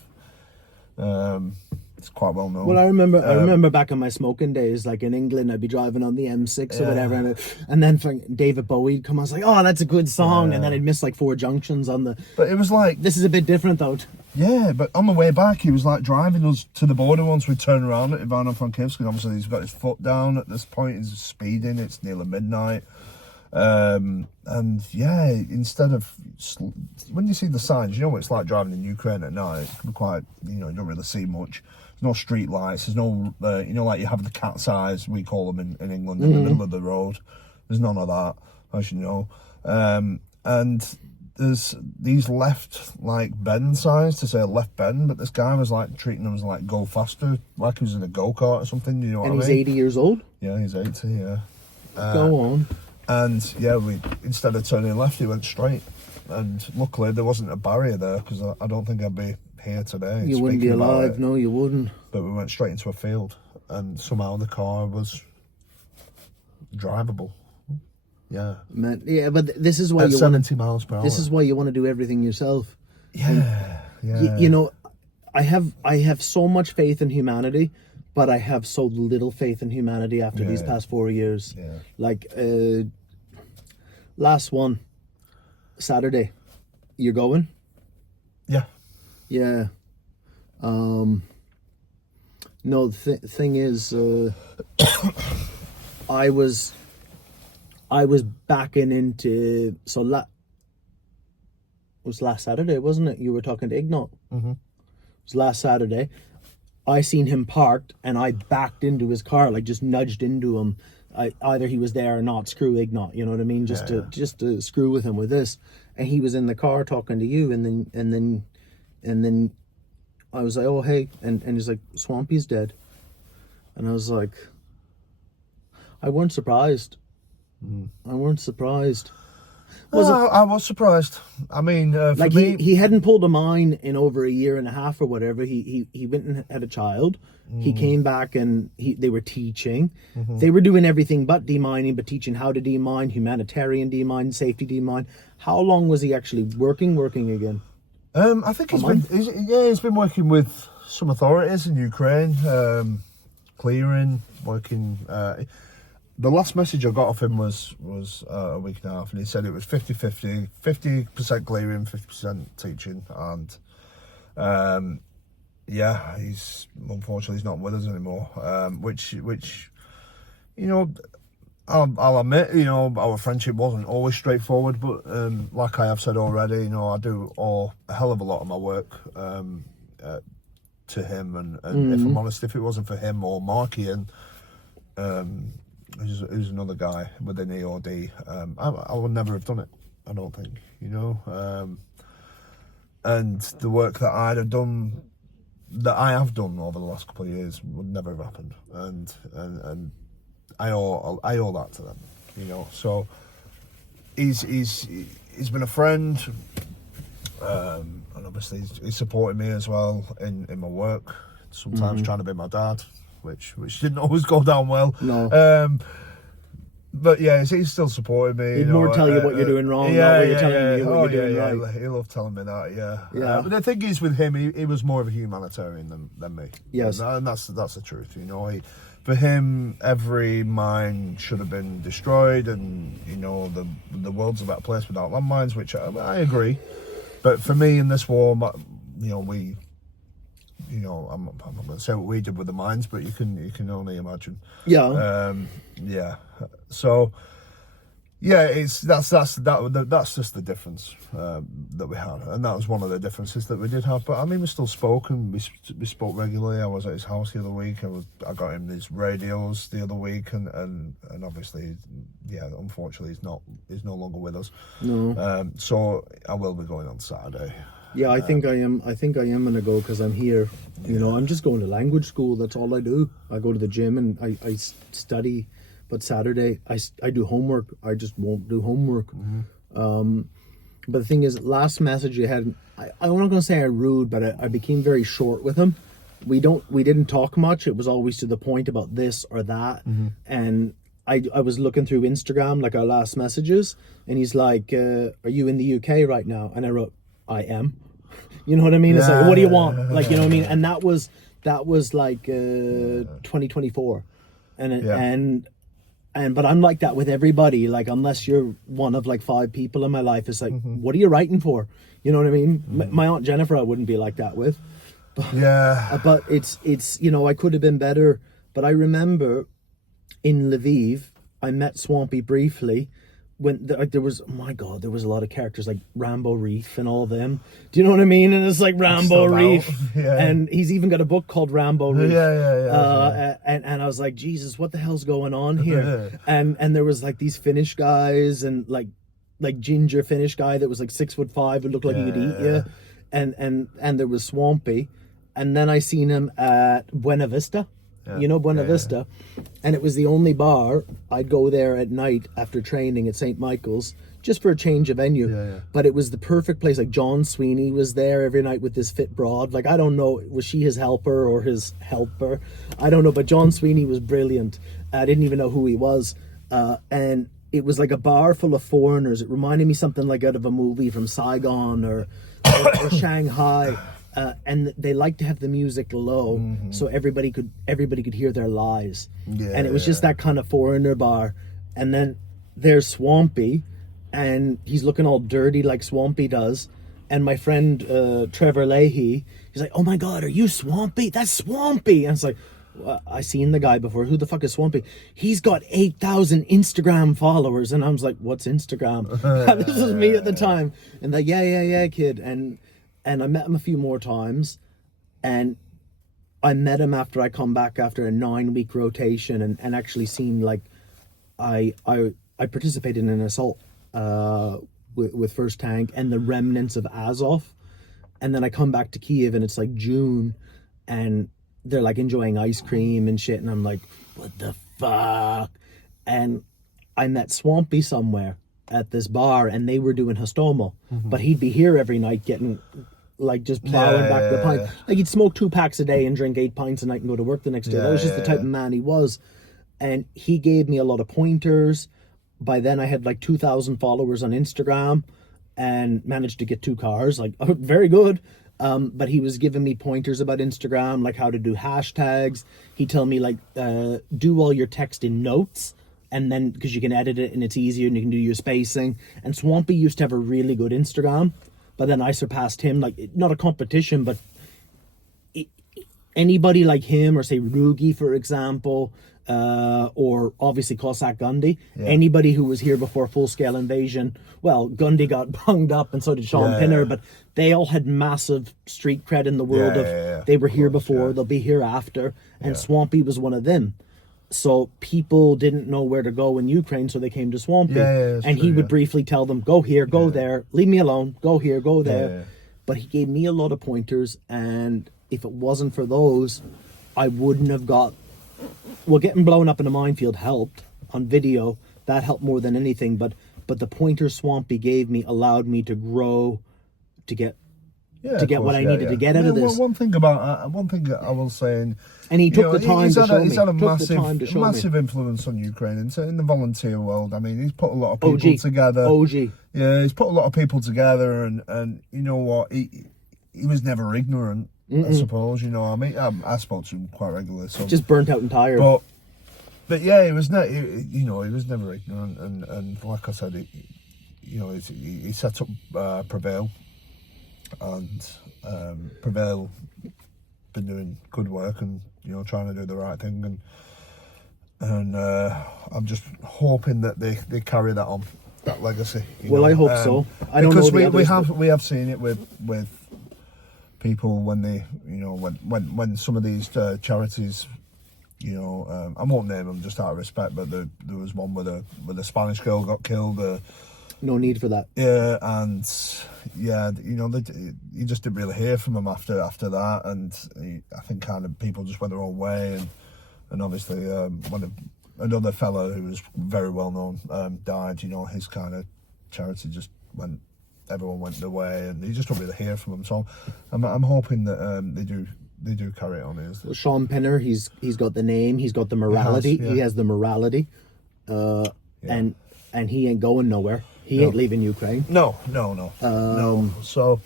It's quite well known. Well, I remember back in my smoking days, like in England, I'd be driving on the M6 or whatever, and then David Bowie'd come. I was like, oh, that's a good song, and then I'd miss like 4 junctions on the. But it was like, this is a bit different though. Yeah, but on the way back, he was like driving us to the border. Once we turned around at Ivano-Frankivsk, and obviously he's got his foot down at this point. He's speeding. It's nearly midnight. And yeah, instead of, when you see the signs, you know what it's like driving in Ukraine at night. It can be quite, you don't really see much. There's no street lights. There's no, like you have the cat's eyes, we call them in England, in the middle of the road. There's none of that, as you know. And there's these left, bend signs to say left bend, but this guy was, treating them as, go faster, like he was in a go-kart or something, you know what I mean? And he's 80 years old? Yeah, he's 80, yeah. Go on. And, yeah, instead of turning left, he went straight. And luckily, there wasn't a barrier there, because I don't think I'd be here today. You wouldn't be alive, no, you wouldn't. But we went straight into a field. and somehow the car was drivable. Yeah. Man, yeah, but this is why At you 70 miles per hour. This is why you want to do everything yourself. Yeah. You know, I have so much faith in humanity, but I have so little faith in humanity after these past 4 years. Yeah. Like, last one, Saturday, you're going? Yeah. Yeah. No, the thing is, I was backing into, it was last Saturday, wasn't it? You were talking to Ignat. Mm-hmm. It was last Saturday. I seen him parked and I backed into his car, like just nudged into him. Either he was there or not. Screw Ignat, you know what I mean? Just to screw with him with this. And he was in the car talking to you, and then I was like, oh hey, and he's like, Swampy's dead. And I was like, I weren't surprised. I weren't surprised. I was surprised. I mean, for Like me, he hadn't pulled a mine in over a year and a half or whatever. He went and had a child. He came back and they were teaching. They were doing everything but demining, but teaching how to demine, humanitarian demine, safety demine. How long was he actually working again? I think he's been working with some authorities in Ukraine, clearing, working. The last message I got off him was a week and a half, and he said it was 50-50, 50% clearing, 50% teaching, and he's unfortunately not with us anymore. Which you know, I'll admit, you know, our friendship wasn't always straightforward, but like I have said already, you know, I do owe a hell of a lot of my work to him, and if I'm honest, if it wasn't for him or Marky and who's another guy within EOD, I would never have done it, I don't think, you know. And the work that I have done over the last couple of years would never have happened, and I owe that to them, you know. So he's been a friend, and obviously he's supported me as well in my work. Sometimes trying to be my dad, which didn't always go down well. No. But yeah, he's still supporting me. He'd more tell you what you're doing wrong, not what you're telling you what you're doing right. He loved telling me that. Yeah. But the thing is, with him, he was more of a humanitarian than me. Yes. And that's the truth. You know, for him, every mine should have been destroyed, and you know, the world's a better place without landmines, which I agree. But for me, in this war, you know, I'm not going to say what we did with the mines, but you can only imagine. Yeah. So, that's just the difference that we had, and that was one of the differences that we did have. But I mean, we still spoke, and we spoke regularly. I was at his house the other week. I got him these radios the other week, and obviously, unfortunately, he's no longer with us. No. So I will be going on Saturday. Yeah, I think I am gonna go because I'm here. You know, I'm just going to language school. That's all I do. I go to the gym and I study. But Saturday I do homework. I just won't do homework. But the thing is, last message you had, I'm not gonna say I'm rude, but I became very short with him. We didn't talk much. It was always to the point about this or that. And I was looking through Instagram, like our last messages, and he's like, "Are you in the UK right now?" And I wrote, "I am." You know what I mean? It's like, what do you want? Like, you know what I mean? And that was like 2024, but I'm like that with everybody. Like, unless you're one of like 5 people in my life, it's like, what are you writing for? You know what I mean? My Aunt Jennifer, I wouldn't be like that with. But it's you know, I could have been better. But I remember in Lviv, I met Swampy briefly. When there was, oh my God, there was a lot of characters like Rambo Reef and all of them. Do you know what I mean? And it's like Rambo Reef, and he's even got a book called Rambo Reef. And I was like, Jesus, what the hell's going on here? and there was like these Finnish guys, and like ginger Finnish guy that was like 6'5" and looked like he could eat you, and there was Swampy, and then I seen him at Buena Vista. You know, Buena Vista. And it was the only bar. I'd go there at night after training at St. Michael's just for a change of venue. Yeah. But it was the perfect place. Like John Sweeney was there every night with this fit broad. Like, I don't know, was she his helper or his helper? I don't know, but John Sweeney was brilliant. I didn't even know who he was. And it was like a bar full of foreigners. It reminded me something like out of a movie from Saigon or Shanghai. And they like to have the music low, so everybody could hear their lies. And it was just that kind of foreigner bar. And then there's Swampy, and he's looking all dirty like Swampy does. And my friend Trevor Leahy, he's like, "Oh my God, are you Swampy? That's Swampy!" And it's like, well, I seen the guy before. Who the fuck is Swampy? He's got 8,000 Instagram followers, and I was like, "What's Instagram?" This was me at the time, and like, yeah, kid, and I met him a few more times, and I met him after I come back after a 9-week rotation, and actually seen like, I participated in an assault with First Tank and the remnants of Azov, and then I come back to Kyiv and it's like June, and they're like enjoying ice cream and shit, and I'm like, what the fuck? And I met Swampy somewhere at this bar, and they were doing Hostomo, but he'd be here every night getting like just plowing back the pint. Like, he'd smoke 2 packs a day and drink 8 pints a night and go to work the next day. That was just the type of man he was. And he gave me a lot of pointers. By then I had like 2,000 followers on Instagram and managed to get 2 cars, like very good. But he was giving me pointers about Instagram, like how to do hashtags. He'd tell me like, do all your text in notes, and then because you can edit it and it's easier and you can do your spacing. And Swampy used to have a really good Instagram, but then I surpassed him. Like, not a competition, but anybody like him, or say Rugi, for example, or obviously Cossack Gundy, anybody who was here before full-scale invasion. Well, Gundy got bunged up and so did Sean Pinner, but they all had massive street cred in the world they were here before, they'll be here after, and Swampy was one of them. So people didn't know where to go in Ukraine, so they came to Swampy. And he would briefly tell them, go here, go there, leave me alone, go here, go there. But he gave me a lot of pointers, and if it wasn't for those, I wouldn't have got... Well, getting blown up in a minefield helped on video. That helped more than anything. But the pointers Swampy gave me allowed me to grow, to get what I needed to get out of this. One thing that I will say, and he took the time to show me. He's had a massive influence on Ukraine in the volunteer world. I mean, he's put a lot of people together. Yeah, he's put a lot of people together, and you know what? He was never ignorant. I suppose, you know. I mean, I spoke to him quite regularly. So just burnt out and tired. But yeah, he was not. He was never ignorant, and like I said, he set up Prevail, and Prevail been doing good work, and trying to do the right thing, and I'm just hoping that they carry that on, that legacy. I hope so. I don't know because we have seen it with people when they when some of these charities, I won't name them just out of respect, but there was one where the Spanish girl got killed. No need for that. Yeah, and you just didn't really hear from them after that, and I think kind of people just went their own way, and obviously when another fellow who was very well known died, his kind of charity just went. Everyone went their way, and you just don't really hear from them. So I'm hoping that they do carry it on. Well, Sean Pinner, he's got the name, he's got the morality. He has the morality, and he ain't going nowhere. He ain't leaving Ukraine. No. So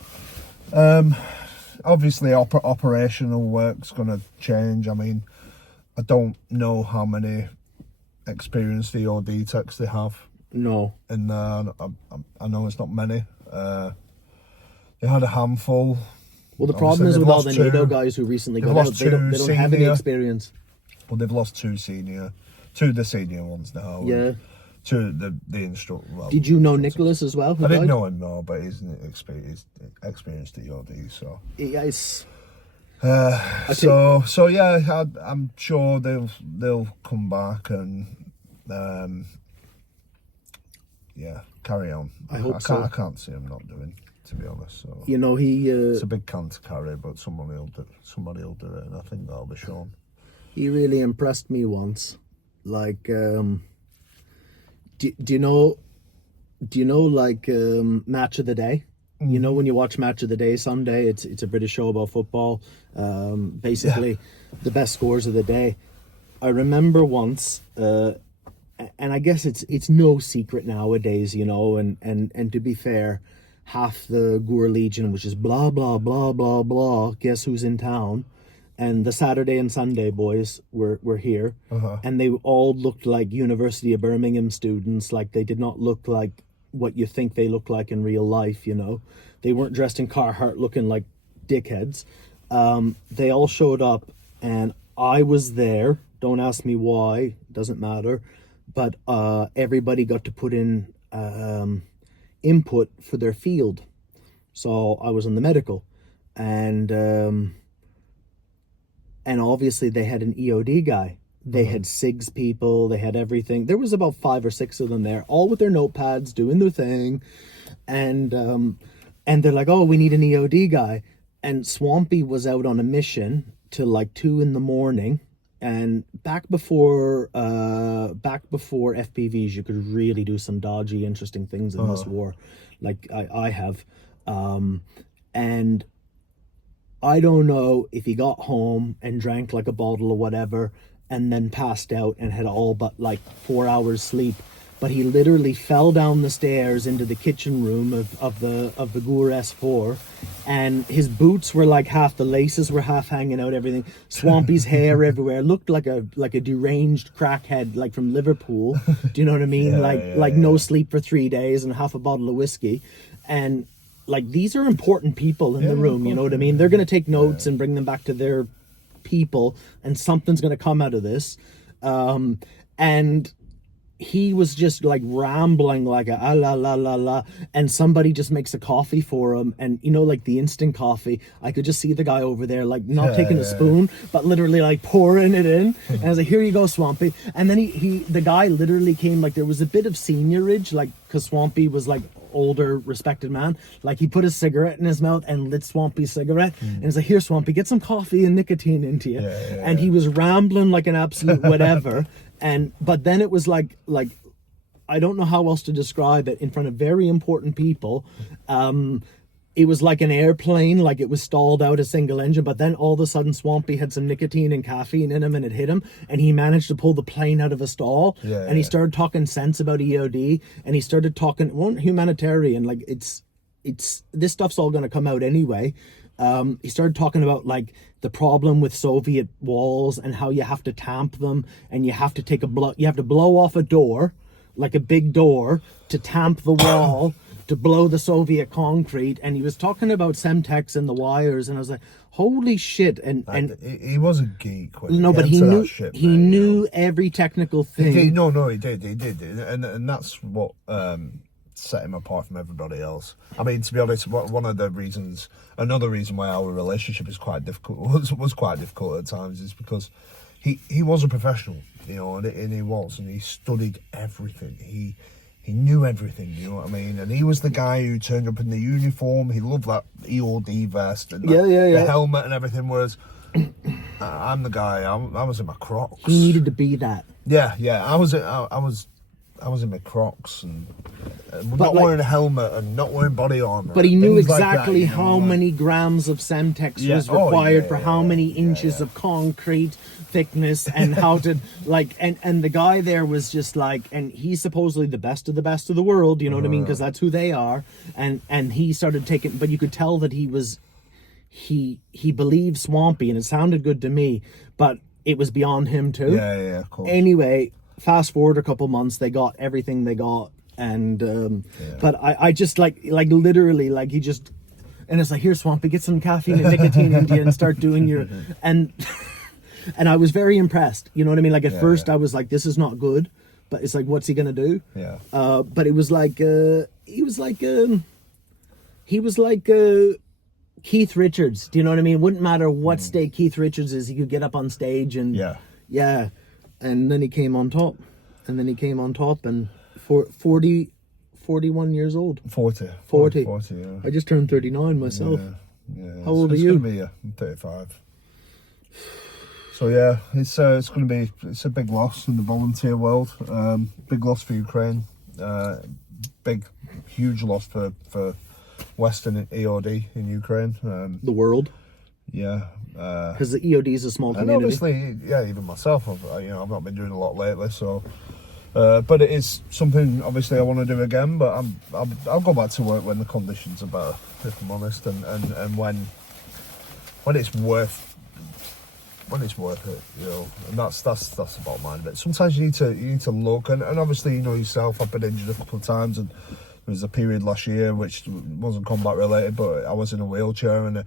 obviously operational work's going to change. I mean, I don't know how many experienced EOD techs they have. No. And I know it's not many. They had a handful. Well, the problem is with all the NATO guys who recently got out, they don't have any experience. Well, they've lost two of the senior ones now. Yeah. Two of the instructor. Well, did you know Nicholas as well? I didn't know him, no, but he's experienced at EOD, so. Yes. So yeah, I'm sure they'll come back and carry on. I hope so. I can't see him not doing, to be honest. So it's a big can to carry, but somebody will do it, and I think that'll be shown. He really impressed me once. Like, do you know Do you know like Match of the Day? You know when you watch Match of the Day Sunday, it's a British show about football. Basically, the best scores of the day. I remember once, and I guess it's no secret nowadays, you know. And to be fair, half the Goor Legion, which is blah blah blah blah blah. Guess who's in town? And the Saturday and Sunday boys were here, and they all looked like University of Birmingham students. Like they did not look like what you think they look like in real life, you know. They weren't dressed in Carhartt looking like dickheads. They all showed up, and I was there. Don't ask me why, doesn't matter. But everybody got to put in input for their field. So I was in the medical, and obviously they had an EOD guy. They had SIGs people, they had everything. There was about 5 or 6 of them there, all with their notepads, doing their thing. And they're like, oh, we need an EOD guy. And Swampy was out on a mission till like 2 in the morning. And back before FPVs, you could really do some dodgy, interesting things in this war, like I have. And I don't know if he got home and drank like a bottle or whatever and then passed out and had all but like 4 hours sleep. But he literally fell down the stairs into the kitchen room of the Goor S4, and his boots were like half, the laces were half hanging out, everything. Swampy's hair everywhere, looked like a deranged crackhead, like from Liverpool. Do you know what I mean? No sleep for 3 days and half a bottle of whiskey. And like, these are important people in the room, you know what I mean? They're going to take notes and bring them back to their people, and something's going to come out of this. And he was just like rambling like a la la la la, and somebody just makes a coffee for him, and you know, like the instant coffee, I could just see the guy over there like not taking a spoon but literally like pouring it in, and I was like, here you go, Swampy. And then the guy literally came, like there was a bit of seniorage, like because Swampy was like older, respected man. Like he put a cigarette in his mouth and lit Swampy's cigarette, and he's like, here Swampy, get some coffee and nicotine into you. And he was rambling like an absolute whatever. But then it was like I don't know how else to describe it in front of very important people. It was like an airplane, like it was stalled out, a single engine, but then all of a sudden Swampy had some nicotine and caffeine in him, and it hit him, and he managed to pull the plane out of a stall. And he started talking sense about EOD, and he started talking humanitarian, like it's this stuff's all going to come out anyway. He started talking about like the problem with Soviet walls and how you have to tamp them, and you have to you have to blow off a door, like a big door, to tamp the wall to blow the Soviet concrete. And he was talking about Semtex and the wires, and I was like, holy shit. And he was a geek. But he knew knew every technical thing. He did, and that's what set him apart from everybody else. I mean, to be honest, another reason why our relationship is quite difficult, was quite difficult at times, is because he was a professional, you know, and he studied everything. He knew everything, you know what I mean? And he was the guy who turned up in the uniform. He loved that EOD vest and the helmet and everything, whereas I'm the guy, I was in my Crocs. He needed to be that. Yeah, I was in my Crocs and not wearing a helmet and not wearing body armor. But he knew exactly how many grams of Semtex was required for how many inches of concrete thickness, and how to like, and the guy there was just like, and he's supposedly the best of the world, you know what I mean, because that's who they are. And he started taking, but you could tell that he believed Swampy, and it sounded good to me, but it was beyond him too. Yeah, of course. Anyway, fast forward a couple months, they got everything they got, and but I just like literally, like he just, and it's like, here Swampy, get some caffeine and nicotine into you and start doing your and I was very impressed, you know what I mean? Like at first I was like, this is not good, but it's like, what's he gonna do? But it was like he was like Keith Richards, do you know what I mean? It wouldn't matter what state Keith Richards is, he could get up on stage and and then he came on top, and 41 years old. 40. Yeah. I just turned 39 myself. Yeah. How old are you? I'm 35. So yeah, it's a big loss in the volunteer world. Big loss for Ukraine. big, huge loss for Western EOD in Ukraine. The world, Yeah. because the EOD is a small And community. obviously, yeah, even myself, I've not been doing a lot lately, so. But it is something obviously I want to do again. But I'll go back to work when the conditions are better, if I'm honest, and when it's worth it, And that's the bottom line of it. Sometimes you need to look, and obviously yourself. I've been injured a couple of times, and there was a period last year which wasn't combat related, but I was in a wheelchair,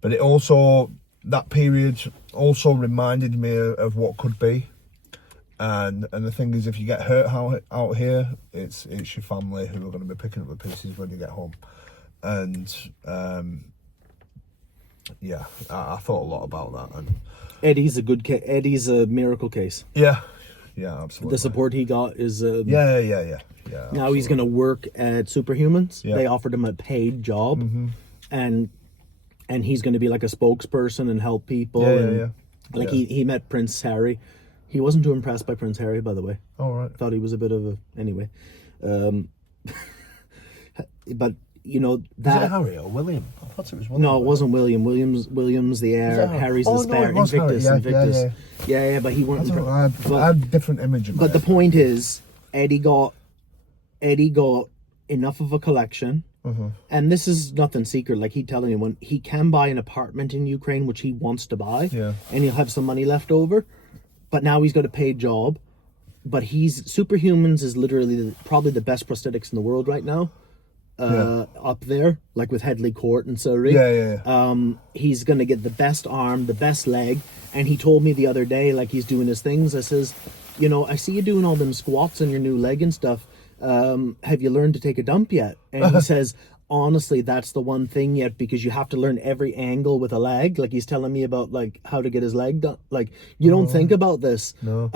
but it also, that period also reminded me of what could be. And the thing is, if you get hurt out here, it's your family who are going to be picking up the pieces when you get home. And yeah, I thought a lot about that. And Eddie's a good case. Eddie's a miracle case. yeah, absolutely. The support he got is Yeah. Now he's going to work at Superhumans. Yeah. They offered him a paid job, and he's going to be like a spokesperson and help people. Yeah. Like he met Prince Harry. He wasn't too impressed by Prince Harry, by the way. All right. Thought he was a bit of a anyway. But Is it that. Harry or William? I thought it was William. No, it wasn't William. William's the heir. Harry? Harry's Oh, the no, spare. it was Harry. Invictus. Yeah. Yeah, but he I weren't. don't know, I had a different image of it. But the point is, Eddie got enough of a collection, and this is nothing secret. Like, he telling anyone, he can buy an apartment in Ukraine, which he wants to buy, and he'll have some money left over. But now he's got a paid job. But Superhumans is literally probably the best prosthetics in the world right now. Up there, like with Headley Court and Surrey. Yeah. He's gonna get the best arm, the best leg, and he told me the other day, like, he's doing his things. I says, I see you doing all them squats on your new leg and stuff. Have you learned to take a dump yet? And he says, honestly, that's the one thing yet, because you have to learn every angle with a leg. Like, he's telling me about like how to get his leg done. Like, you don't think about this. No.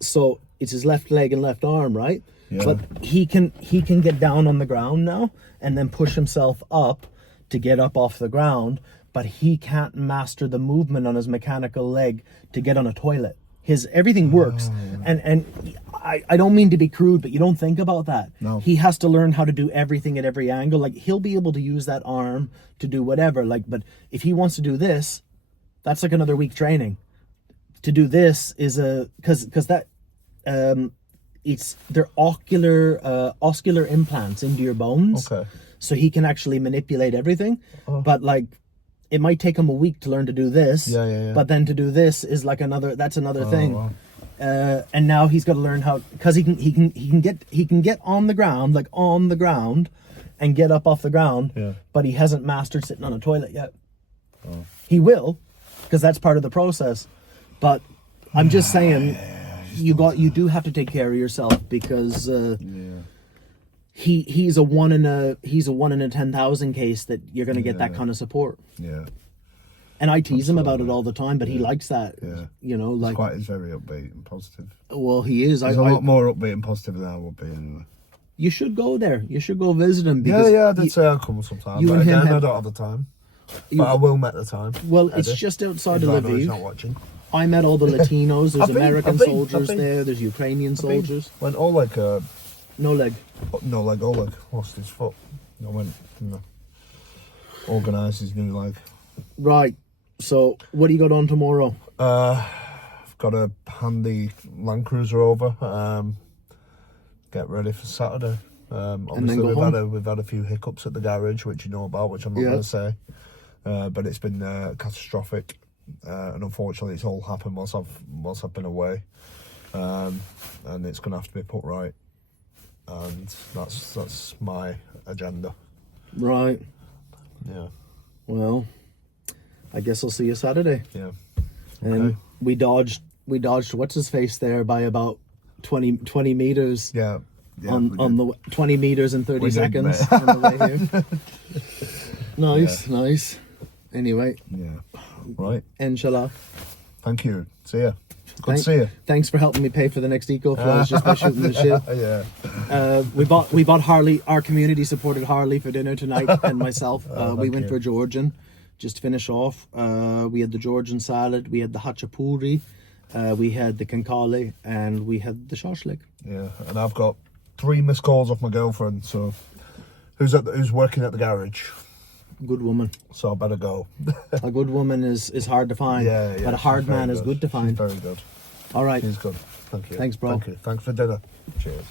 So it's his left leg and left arm, right? Yeah. But he can get down on the ground now and then push himself up to get up off the ground, but he can't master the movement on his mechanical leg to get on a toilet. His everything works. And I don't mean to be crude, but you don't think about that. No. He has to learn how to do everything at every angle. Like, he'll be able to use that arm to do whatever. Like, but if he wants to do this, that's like another week training. To do this is because that they're ocular implants into your bones. Okay. So he can actually manipulate everything. But like, it might take him a week to learn to do this. Yeah. But then to do this is like another thing. Wow. And now he's got to learn how, because he can get on the ground, and get up off the ground. Yeah. But he hasn't mastered sitting on a toilet yet. He will, because that's part of the process. But I'm just saying, you do have to take care of yourself, because he's a 1 in a 10,000 case that you're going to get that kind of support. Yeah. And I tease him about it all the time, but he likes that. Yeah. Like, He's very upbeat and positive. well, he is. He's a lot more upbeat and positive than I would be anyway. You should go there. You should go visit him. Because I did say I'll come sometime. But again, I don't have the time. But I will make the time. Well, Eddie, it's just outside of if I know he's not Lviv. watching. I met all the Latinos. There's I've been- American I've been- soldiers I've been- there. There's Ukrainian soldiers. Went Oleg, No leg. Oleg lost his foot. I went, organised his new leg. Right. So, what do you got on tomorrow? I've got a handy Landcruiser over. Get ready for Saturday. Obviously, go home? we've had a few hiccups at the garage, which you know about, which I'm not going to say. But it's been catastrophic, and unfortunately, it's all happened whilst I've been away, and it's going to have to be put right. And that's my agenda. Right. Yeah. Well, I guess I'll see you Saturday. Yeah. And we dodged what's his face there by about 20 meters. Yeah. on the 20 meters in 30 We did, seconds mate. on the way here. Nice. Anyway, Yeah. Right. inshallah. Thank you. See ya. Good to see you. Thanks for helping me pay for the next eco flows just by shooting the shit. Yeah. We bought Harley. Our community supported Harley for dinner tonight, and myself. We went you. for a Georgian just to finish off. We had the Georgian salad, we had the hachapuri, we had the kankali, and we had the shashlik. Yeah. And I've got 3 missed calls off my girlfriend. So who's working at the garage? Good woman. So I better go. A good woman is hard to find. Yeah, But a hard man is good to find. She's very good. All right. He's good. Thank you. Thanks, bro. Thank you. Thanks for dinner. Cheers.